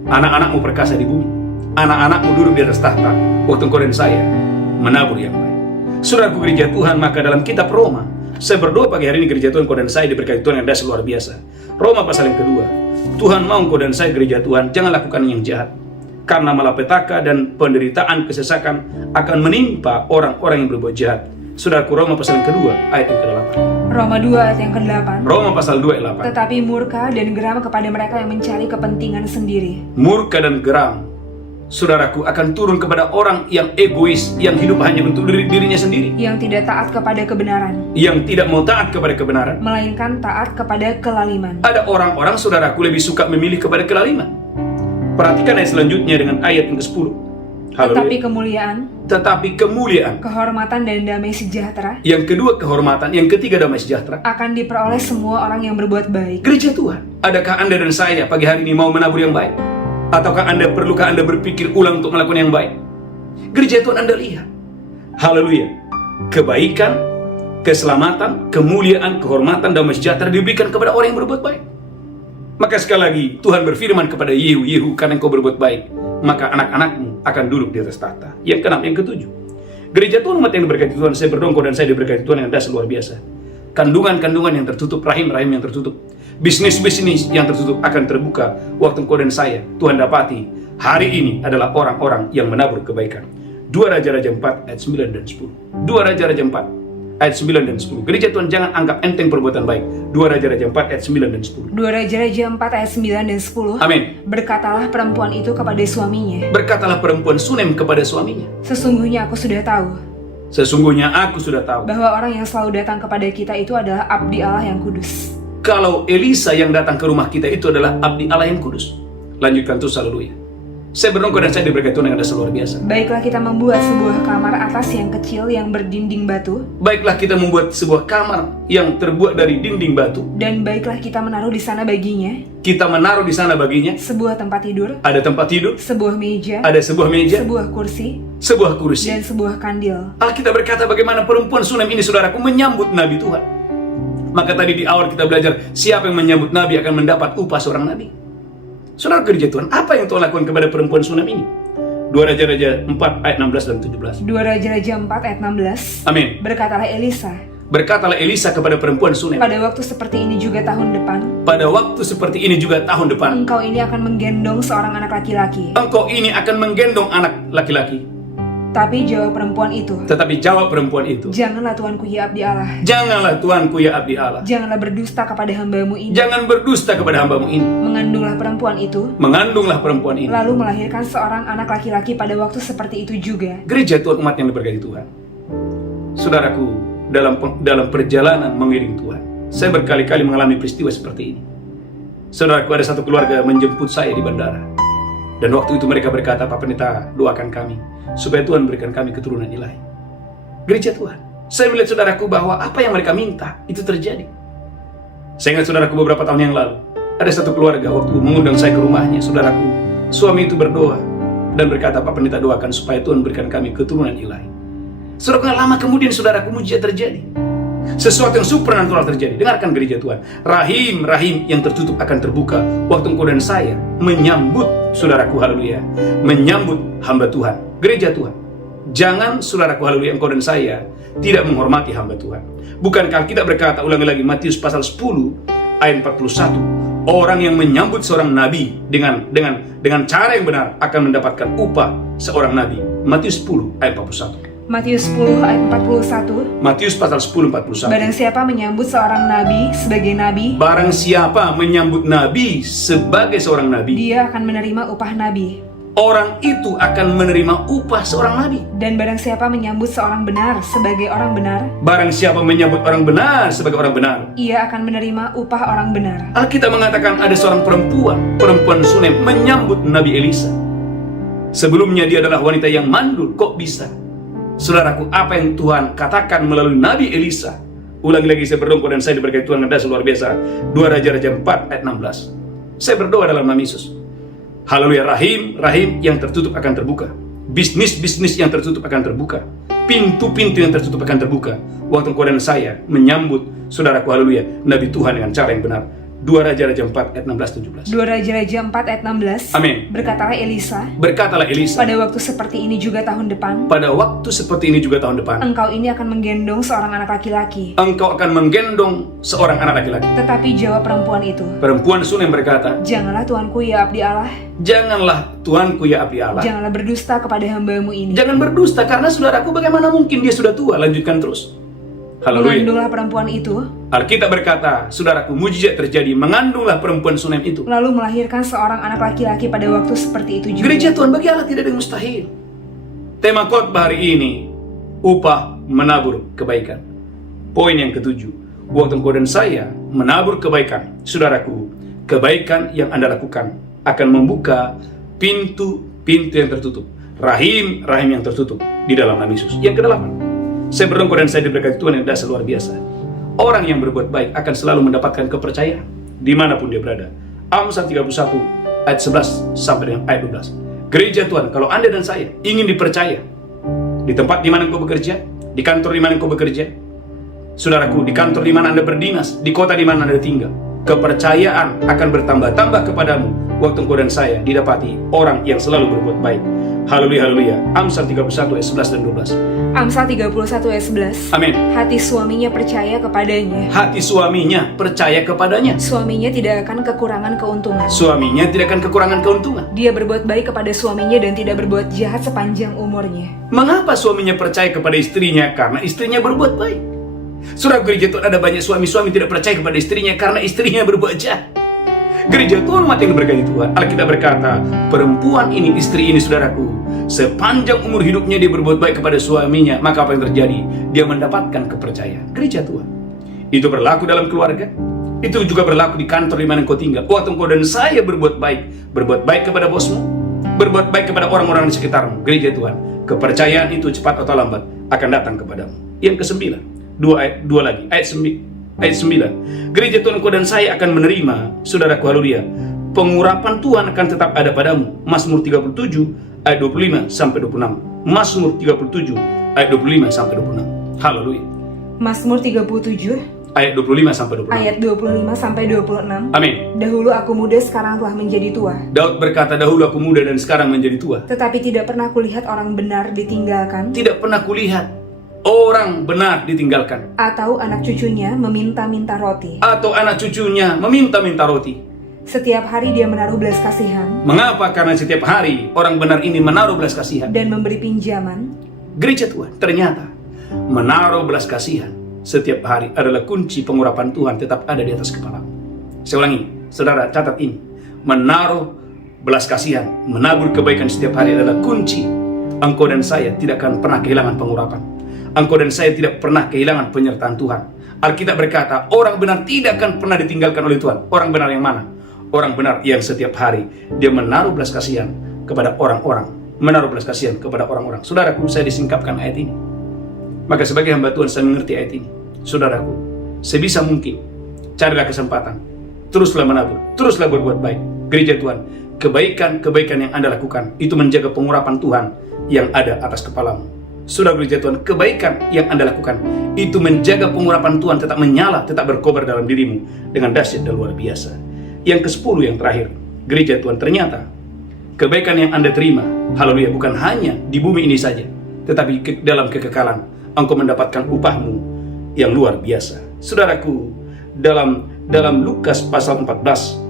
anak-anakmu perkasa di bumi, anak-anakmu duduk di atas tahta waktu engkau dan saya menabur yang baik. Saudaraku gereja Tuhan, maka dalam kitab Roma, saya berdoa pagi hari ini gereja Tuhan, engkau dan saya diberkati Tuhan yang dahsyat luar biasa. Roma pasal yang kedua, Tuhan mau engkau dan saya gereja Tuhan jangan lakukan yang jahat, karena malapetaka dan penderitaan kesesakan akan menimpa orang-orang yang berbuat jahat. Saudaraku, Roma pasal yang kedua ayat yang ke-8. Roma 2 ayat yang ke-8. Roma pasal 2 ayat 8. Tetapi murka dan geram kepada mereka yang mencari kepentingan sendiri. Murka dan geram, saudaraku, akan turun kepada orang yang egois, yang hidup hanya untuk dirinya sendiri, Yang tidak taat kepada kebenaran, yang tidak mau taat kepada kebenaran. melainkan taat kepada kelaliman. Ada orang-orang saudaraku lebih suka memilih kepada kelaliman. Perhatikan ayat selanjutnya dengan ayat yang ke-10. Tetapi kemuliaan, Tetapi kemuliaan, kehormatan dan damai sejahtera yang kedua kehormatan, yang ketiga damai sejahtera, akan diperoleh semua orang yang berbuat baik. gereja Tuhan, adakah Anda dan saya pagi hari ini mau menabur yang baik? Ataukah perlukah Anda berpikir ulang untuk melakukan yang baik? Gereja Tuhan, Anda lihat, haleluya, kebaikan, keselamatan, kemuliaan, kehormatan, damai sejahtera diberikan kepada orang yang berbuat baik. Maka sekali lagi Tuhan berfirman kepada Yehu, Yehu, karena engkau berbuat baik, maka anak-anakmu akan duduk di atas tahta. Yang keenam, yang ketujuh, gereja Tuhan umat yang diberkati Tuhan, saya berdoa dan saya diberkati Tuhan yang dahsyat luar biasa. Kandungan-kandungan yang tertutup, rahim-rahim yang tertutup, bisnis-bisnis yang tertutup akan terbuka waktu engkau dan saya Tuhan dapati hari ini adalah orang-orang yang menabur kebaikan. 2 Raja-Raja 4 ayat 9 dan 10. 2 Raja-Raja 4 ayat 9 dan 10. Gereja Tuhan, jangan anggap enteng perbuatan baik. 2 Raja-Raja 4 ayat 9 dan 10. 2 Raja-Raja 4 ayat 9 dan 10. Amin. Berkatalah perempuan itu kepada suaminya, Berkatalah perempuan Sunem kepada suaminya, sesungguhnya aku sudah tahu sesungguhnya aku sudah tahu bahwa orang yang selalu datang kepada kita itu adalah abdi Allah yang kudus. kalau Elisa yang datang ke rumah kita itu adalah abdi Allah yang kudus. Lanjutkan terus, haleluya. Saya berdoa dan saya diberkati Tuhan yang ada luar biasa. Baiklah kita membuat sebuah kamar atas yang kecil yang berdinding batu, Baiklah kita membuat sebuah kamar yang terbuat dari dinding batu. dan baiklah kita menaruh di sana baginya Kita menaruh di sana baginya sebuah tempat tidur, ada tempat tidur, sebuah meja, ada sebuah meja, sebuah kursi, sebuah kursi. dan sebuah kandil. Alkitab berkata bagaimana perempuan Sunem ini saudaraku menyambut Nabi Tuhan. Maka tadi di awal kita belajar siapa yang menyambut Nabi akan mendapat upah seorang Nabi. Saudara gereja Tuhan, apa yang Tuhan lakukan kepada perempuan Sunem ini? 2 Raja-Raja 4 ayat 16 dan 17. 2 Raja-Raja 4 ayat 16. Amin. Berkatalah Elisa, Berkatalah Elisa kepada perempuan Sunem, pada waktu seperti ini juga tahun depan, pada waktu seperti ini juga tahun depan, engkau ini akan menggendong seorang anak laki-laki, engkau ini akan menggendong anak laki-laki. Tapi jawab perempuan itu, Tetapi jawab perempuan itu, janganlah tuanku ya abdi Allah. janganlah tuanku ya abdi Allah. Janganlah berdusta kepada hambamu ini. Jangan berdusta kepada hambamu ini. Mengandunglah perempuan itu, Mengandunglah perempuan ini. lalu melahirkan seorang anak laki-laki pada waktu seperti itu juga. Gereja Tuhan, umat yang diberkati Tuhan. Saudaraku, dalam perjalanan mengiring Tuhan, saya berkali-kali mengalami peristiwa seperti ini. Saudaraku, ada satu keluarga menjemput saya di bandara. Dan waktu itu mereka berkata, Pak Pendeta, doakan kami supaya Tuhan berikan kami keturunan ilahi. Gereja Tuhan, saya melihat saudaraku bahwa apa yang mereka minta itu terjadi. Saya ingat saudaraku beberapa tahun yang lalu, ada satu keluarga waktu mengundang saya ke rumahnya. Saudaraku, suami itu berdoa dan berkata, Pak Pendeta, doakan supaya Tuhan berikan kami keturunan ilahi. Saudaraku, gak lama kemudian saudaraku, mujizat terjadi. Sesuatu yang supernatural terjadi. Dengarkan gereja Tuhan, rahim yang tertutup akan terbuka waktu engkau dan saya menyambut, saudaraku, haleluya, menyambut hamba Tuhan. Gereja Tuhan, jangan saudaraku, haleluya, engkau dan saya tidak menghormati hamba Tuhan. Bukankah kita berkata, ulangi lagi, Matius pasal 10 ayat 41, orang yang menyambut seorang nabi dengan cara yang benar akan mendapatkan upah seorang nabi. Matius 10 ayat 41. Matius 10 ayat 41. Matius pasal 10 41. Barang siapa menyambut seorang nabi sebagai nabi, Barang siapa menyambut nabi sebagai seorang nabi, dia akan menerima upah nabi. orang itu akan menerima upah seorang nabi. Dan barang siapa menyambut seorang benar sebagai orang benar, Barang siapa menyambut orang benar sebagai orang benar, ia akan menerima upah orang benar. Alkitab mengatakan ada seorang perempuan Sunem menyambut Nabi Elisa. Sebelumnya dia adalah wanita yang mandul. Kok bisa? Saudaraku, apa yang Tuhan katakan melalui Nabi Elisa. Ulangi lagi, saya berdoa dan saya diberkati Tuhan dengan dasar luar biasa. 2 Raja-Raja 4 ayat 16. Saya berdoa dalam nama Yesus. Haleluya, rahim yang tertutup akan terbuka. Bisnis yang tertutup akan terbuka. Pintu-pintu yang tertutup akan terbuka. Waktu engkau dan saya menyambut, saudaraku, haleluya, Nabi Tuhan dengan cara yang benar. 2 Raja-Raja 4 ayat 16-17. 2 Raja-Raja 4 ayat 16. Amin. Berkatalah Elisa, Berkatalah Elisa, pada waktu seperti ini juga tahun depan, pada waktu seperti ini juga tahun depan, engkau ini akan menggendong seorang anak laki-laki. engkau akan menggendong seorang anak laki-laki. Tetapi jawab perempuan itu, Perempuan Sunem berkata, janganlah tuanku ya abdi Allah, janganlah tuanku ya abdi Allah. janganlah berdusta kepada hambamu ini. Jangan berdusta, karena saudaraku, bagaimana mungkin dia sudah tua? Lanjutkan terus. Haleluya. Mengandunglah perempuan itu, Alkitab berkata, saudaraku, mujizat terjadi. Mengandunglah perempuan Sunem itu. lalu melahirkan seorang anak laki-laki pada waktu seperti itu juga. Gereja Tuhan, bagi Allah tidak ada yang mustahil. Tema khotbah hari ini, upah menabur kebaikan. Poin yang ketujuh, waktu engkau dan saya menabur kebaikan, saudaraku, kebaikan yang Anda lakukan akan membuka pintu-pintu yang tertutup, rahim yang tertutup di dalam nama Yesus. Yang kedelapan, saya berdoa dan saya diberkati Tuhan yang dasar luar biasa. Orang yang berbuat baik akan selalu mendapatkan kepercayaan dimanapun dia berada. Amsal 31 ayat 11 sampai dengan ayat 12. Gereja Tuhan, kalau Anda dan saya ingin dipercaya di tempat di mana engkau bekerja, di kantor di mana engkau bekerja, saudaraku, di kantor di mana Anda berdinas, di kota di mana Anda tinggal, kepercayaan akan bertambah-tambah kepadamu waktu engkau dan saya didapati orang yang selalu berbuat baik. Haleluya, haleluya. Amsal 31 ayat 11 dan 12. Amsal 31 ayat 11. Amin. Hati suaminya percaya kepadanya, Hati suaminya percaya kepadanya. suaminya tidak akan kekurangan keuntungan. Suaminya tidak akan kekurangan keuntungan. Dia berbuat baik kepada suaminya dan tidak berbuat jahat sepanjang umurnya. Mengapa suaminya percaya kepada istrinya? Karena istrinya berbuat baik. Saudara, gereja Tuhan, ada banyak suami-suami tidak percaya kepada istrinya karena istrinya berbuat jahat. Gereja Tuhan, umat yang diberkati Tuhan, Alkitab berkata, perempuan ini, istri ini, saudaraku, sepanjang umur hidupnya dia berbuat baik kepada suaminya, maka apa yang terjadi? Dia mendapatkan kepercayaan. Gereja Tuhan, itu berlaku dalam keluarga, itu juga berlaku di kantor di mana engkau tinggal. Waktu engkau dan saya berbuat baik kepada bosmu, berbuat baik kepada orang-orang di sekitarmu. Gereja Tuhan, kepercayaan itu cepat atau lambat akan datang kepadamu. Yang ke-9, dua lagi, ayat 9. Gereja Tuhan, engkau dan saya akan menerima, saudaraku, haleluya, pengurapan Tuhan akan tetap ada padamu. Mazmur 37 ayat 25 sampai 26. Mazmur 37 ayat 25 sampai 26. Haleluya. Mazmur 37 Ayat 25 sampai 26. ayat 25 sampai 26. Amin. Dahulu aku muda, sekarang telah menjadi tua. Daud berkata, dahulu aku muda dan sekarang menjadi tua. Tetapi tidak pernah kulihat orang benar ditinggalkan, Tidak pernah kulihat orang benar ditinggalkan, atau anak cucunya meminta-minta roti. atau anak cucunya meminta-minta roti. Setiap hari dia menaruh belas kasihan Mengapa? Karena setiap hari orang benar ini menaruh belas kasihan dan memberi pinjaman Gereja Tuhan, ternyata menaruh belas kasihan setiap hari adalah kunci pengurapan Tuhan tetap ada di atas kepala. Saya ulangi, saudara catat ini. Menaruh belas kasihan, menabur kebaikan setiap hari adalah kunci. Engkau dan saya tidak akan pernah kehilangan pengurapan. Engkau dan saya tidak pernah kehilangan penyertaan Tuhan. Alkitab berkata, orang benar tidak akan pernah ditinggalkan oleh Tuhan. Orang benar yang mana? Orang benar yang setiap hari dia menaruh belas kasihan kepada orang-orang. Menaruh belas kasihan kepada orang-orang. Saudaraku, saya disingkapkan ayat ini. Maka sebagai hamba Tuhan saya mengerti ayat ini. Saudaraku, sebisa mungkin carilah kesempatan. Teruslah menabur, teruslah berbuat baik. Gereja Tuhan, kebaikan-kebaikan yang Anda lakukan itu menjaga pengurapan Tuhan yang ada atas kepalamu. Saudara gereja Tuhan, kebaikan yang Anda lakukan itu menjaga pengurapan Tuhan tetap menyala, tetap berkobar dalam dirimu dengan dahsyat dan luar biasa. Yang ke-10 yang terakhir, gereja Tuhan, ternyata kebaikan yang Anda terima, haleluya, bukan hanya di bumi ini saja, tetapi dalam kekekalan engkau mendapatkan upahmu yang luar biasa. Saudaraku, dalam Lukas pasal 14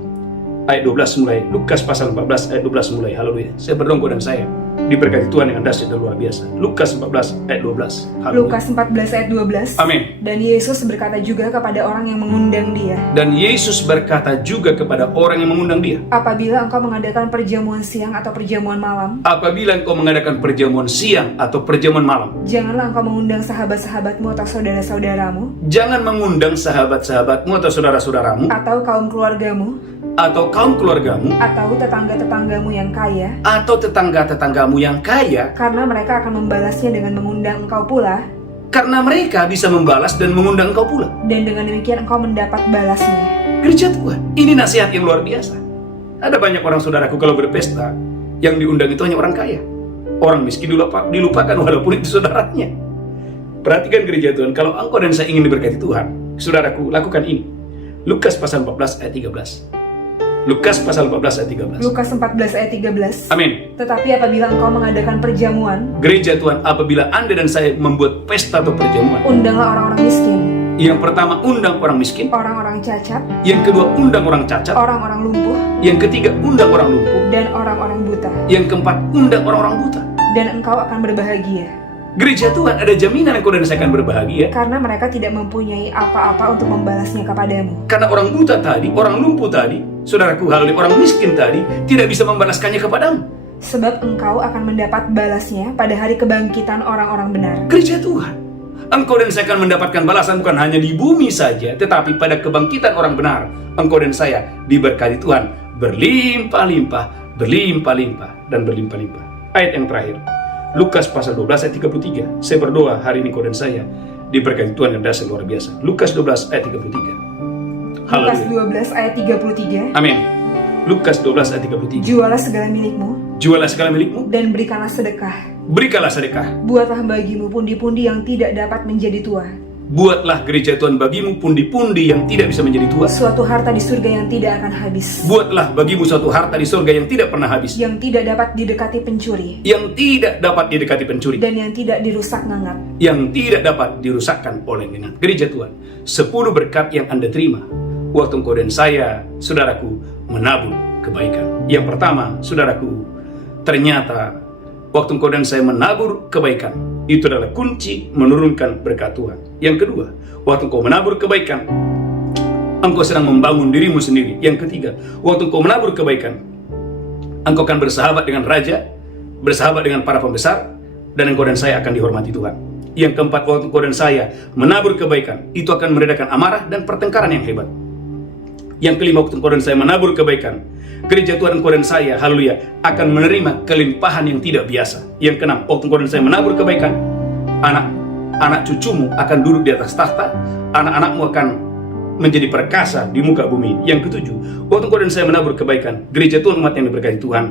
ayat 12 mulai, Lukas pasal 14 ayat 12 mulai, haleluya. Saya berdoa dan saya diberkati Tuhan dengan dahsyat dan luar biasa. Lukas 14 ayat 12, haleluya. Lukas 14 ayat 12. Amin. Dan Yesus berkata juga kepada orang yang mengundang dia. Dan Yesus berkata juga kepada orang yang mengundang dia. Apabila engkau mengadakan perjamuan siang atau perjamuan malam, Apabila engkau mengadakan perjamuan siang atau perjamuan malam, janganlah engkau mengundang sahabat-sahabatmu atau saudara-saudaramu, jangan mengundang sahabat-sahabatmu atau saudara-saudaramu, atau kaum keluargamu, atau kaum keluargamu, atau tetangga-tetanggamu yang kaya, atau tetangga-tetanggamu yang kaya, karena mereka akan membalasnya dengan mengundang engkau pula, karena mereka bisa membalas dan mengundang engkau pula. dan dengan demikian engkau mendapat balasnya. Gereja Tuhan, ini nasihat yang luar biasa. Ada banyak orang saudaraku kalau berpesta, yang diundang itu hanya orang kaya. Orang miskin dilupakan walaupun itu saudaranya. Perhatikan gereja Tuhan, kalau engkau dan saya ingin diberkati Tuhan, saudaraku, lakukan ini. Lukas pasal 14 ayat 13. Lukas pasal 14 ayat 13. Lukas 14 ayat 13. Amin. Tetapi apabila engkau mengadakan perjamuan, Gereja Tuhan, apabila Anda dan saya membuat pesta atau perjamuan, undanglah orang-orang miskin, yang pertama undang orang miskin, orang-orang cacat, yang kedua undang orang cacat, orang-orang lumpuh, yang ketiga undang orang lumpuh, dan orang-orang buta, yang keempat undang orang-orang buta. dan engkau akan berbahagia, Gereja Tuhan, ada jaminan engkau dan saya akan berbahagia. karena mereka tidak mempunyai apa-apa untuk membalasnya kepadamu. Karena orang buta tadi, orang lumpuh tadi, saudaraku, haleluya, orang miskin tadi tidak bisa membalaskannya kepadamu. Sebab engkau akan mendapat balasnya pada hari kebangkitan orang-orang benar. Gereja Tuhan, engkau dan saya akan mendapatkan balasan bukan hanya di bumi saja, tetapi pada kebangkitan orang benar, engkau dan saya diberkati Tuhan berlimpah-limpah, berlimpah-limpah, dan berlimpah-limpah. Ayat yang terakhir, Lukas pasal 12 ayat 33. Saya berdoa hari ini kau dan saya diberkati Tuhan yang dasar luar biasa. Lukas 12 ayat 33. Lukas Haleluya. 12 ayat 33. Amin. Lukas 12 ayat 33. Jualah segala milikmu Jualah segala milikmu, dan berikanlah sedekah. berikanlah sedekah. Buatlah bagimu pundi-pundi yang tidak dapat menjadi tua, Buatlah gereja Tuhan bagimu pundi-pundi yang tidak bisa menjadi tua. suatu harta di surga yang tidak akan habis, Buatlah bagimu suatu harta di surga yang tidak pernah habis, yang tidak dapat didekati pencuri, yang tidak dapat didekati pencuri, dan yang tidak dirusak ngengat. yang tidak dapat dirusakkan oleh ngengat. Gereja Tuhan, 10 berkat yang Anda terima waktu engkau dan saya, saudaraku, menabur kebaikan. Yang pertama, saudaraku, ternyata waktu engkau dan saya menabur kebaikan, itu adalah kunci menurunkan berkat Tuhan. Yang kedua, waktu engkau menabur kebaikan, engkau sedang membangun dirimu sendiri. Yang ketiga, waktu engkau menabur kebaikan, engkau akan bersahabat dengan raja, bersahabat dengan para pembesar, dan engkau dan saya akan dihormati Tuhan. Yang keempat, waktu engkau dan saya menabur kebaikan, itu akan meredakan amarah dan pertengkaran yang hebat. Yang kelima, waktu engkau dan saya menabur kebaikan, gereja Tuhan, engkau dan saya, haleluya, akan menerima kelimpahan yang tidak biasa. Yang keenam, waktu engkau dan saya menabur kebaikan, anak cucumu akan duduk di atas tahta, anak-anakmu akan menjadi perkasa di muka bumi. Yang ketujuh, waktu engkau dan saya menabur kebaikan, gereja Tuhan, umat yang diberkati Tuhan,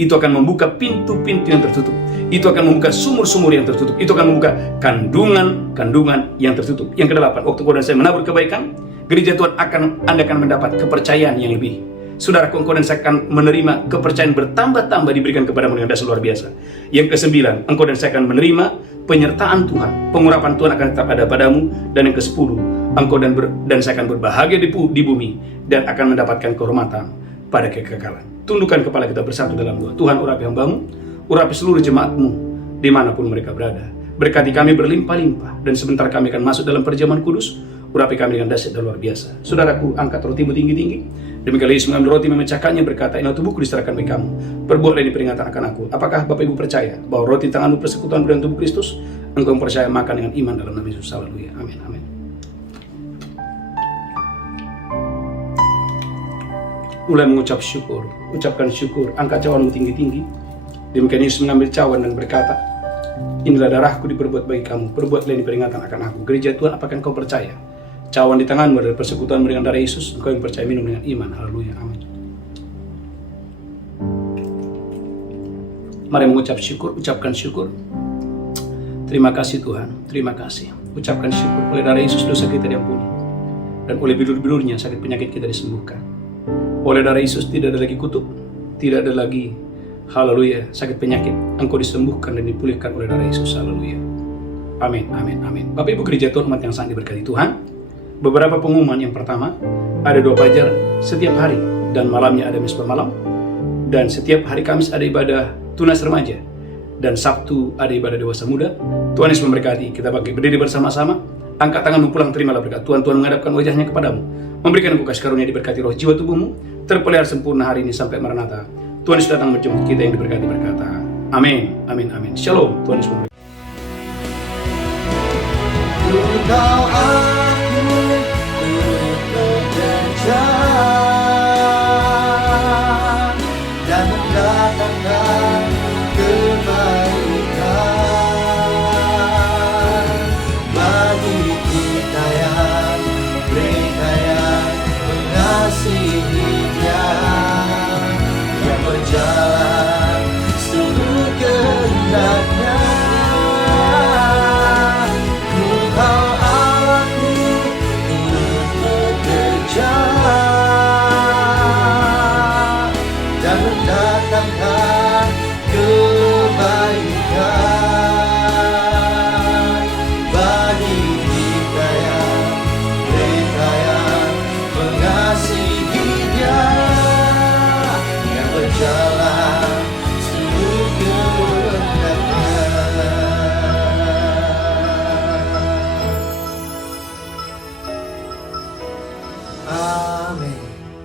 itu akan membuka pintu-pintu yang tertutup, itu akan membuka sumur-sumur yang tertutup, itu akan membuka kandungan-kandungan yang tertutup. Yang kedelapan, waktu engkau dan saya menabur kebaikan, gereja Tuhan, Anda akan mendapat kepercayaan yang lebih. Saudaraku, engkau dan saya akan menerima kepercayaan bertambah-tambah diberikan kepadamu dengan dasar luar biasa. Yang kesembilan, engkau dan saya akan menerima penyertaan Tuhan, pengurapan Tuhan akan tetap ada padamu. Dan yang kesepuluh, engkau dan saya akan berbahagia di bumi dan akan mendapatkan kehormatan pada kekekalan. Tundukkan kepala kita bersatu dalam doa. Tuhan, urapi hambamu, urapi seluruh jemaatmu dimanapun mereka berada. Berkati kami berlimpah-limpah, dan sebentar kami akan masuk dalam perjamuan kudus. Urapi kami dengan dahsyat dan luar biasa. Saudaraku, angkat rotimu tinggi-tinggi. Demikian Yesus mengambil roti, memecahkannya, berkata, inilah tubuhku diserahkan bagi kamu. Perbuatlah ini peringatan akan aku. Apakah Bapak Ibu percaya bahwa roti tanganmu persekutuan dengan tubuh Kristus? Engkau percaya makan dengan iman dalam nama Yesus. Haleluya. Amin. Amin. Mulai mengucap syukur. Ucapkan syukur. Angkat cawanmu tinggi-tinggi. Demikian Yesus mengambil cawan dan berkata, inilah darahku diperbuat bagi kamu. Perbuatlah ini peringatan akan aku. Gereja Tuhan, apakah engkau percaya? Cawan di tanganmu adalah persekutuan dengan darah Yesus. Engkau yang percaya minum dengan iman. Haleluya. Amin. Mari mengucap syukur. Ucapkan syukur. Terima kasih Tuhan. Terima kasih. Ucapkan syukur. Oleh darah Yesus dosa kita diampuni. Dan oleh bilur-bilurnya sakit penyakit kita disembuhkan. Oleh darah Yesus tidak ada lagi kutuk. Tidak ada lagi, haleluya, sakit penyakit. Engkau disembuhkan dan dipulihkan oleh darah Yesus. Haleluya. Amin. Amin. Amin. Bapak Ibu gereja Tuhan, umat yang sangat diberkati Tuhan. Beberapa pengumuman. Yang pertama, ada 2 fajar setiap hari dan malamnya ada misbah malam, dan setiap hari Kamis ada ibadah tunas remaja, dan Sabtu ada ibadah dewasa muda. Tuhan Yesus memberkati. Kita bangkit berdiri bersama-sama. Angkat tanganmu, pulang terimalah berkat Tuhan. Tuhan menghadapkan wajahnya kepadamu, memberikan engkau kasih karunia, diberkati roh jiwa tubuhmu, terpelihara sempurna hari ini sampai Maranatha. Tuhan Yesus datang menjemput kita yang diberkati, berkata amin. Amin. Amin. Shalom. Tuhan Yesus memberkati. Engkau aku bekerja dan mendatangkan kebaikan bagi kita yang mereka yang mengasihi Dia, yang berjalan seluruh kehendaknya. Mendatangkan kebaikan bagi kita yang mereka yang mengasihi Dia, yang berjalan seluruh kehendaknya. Amin.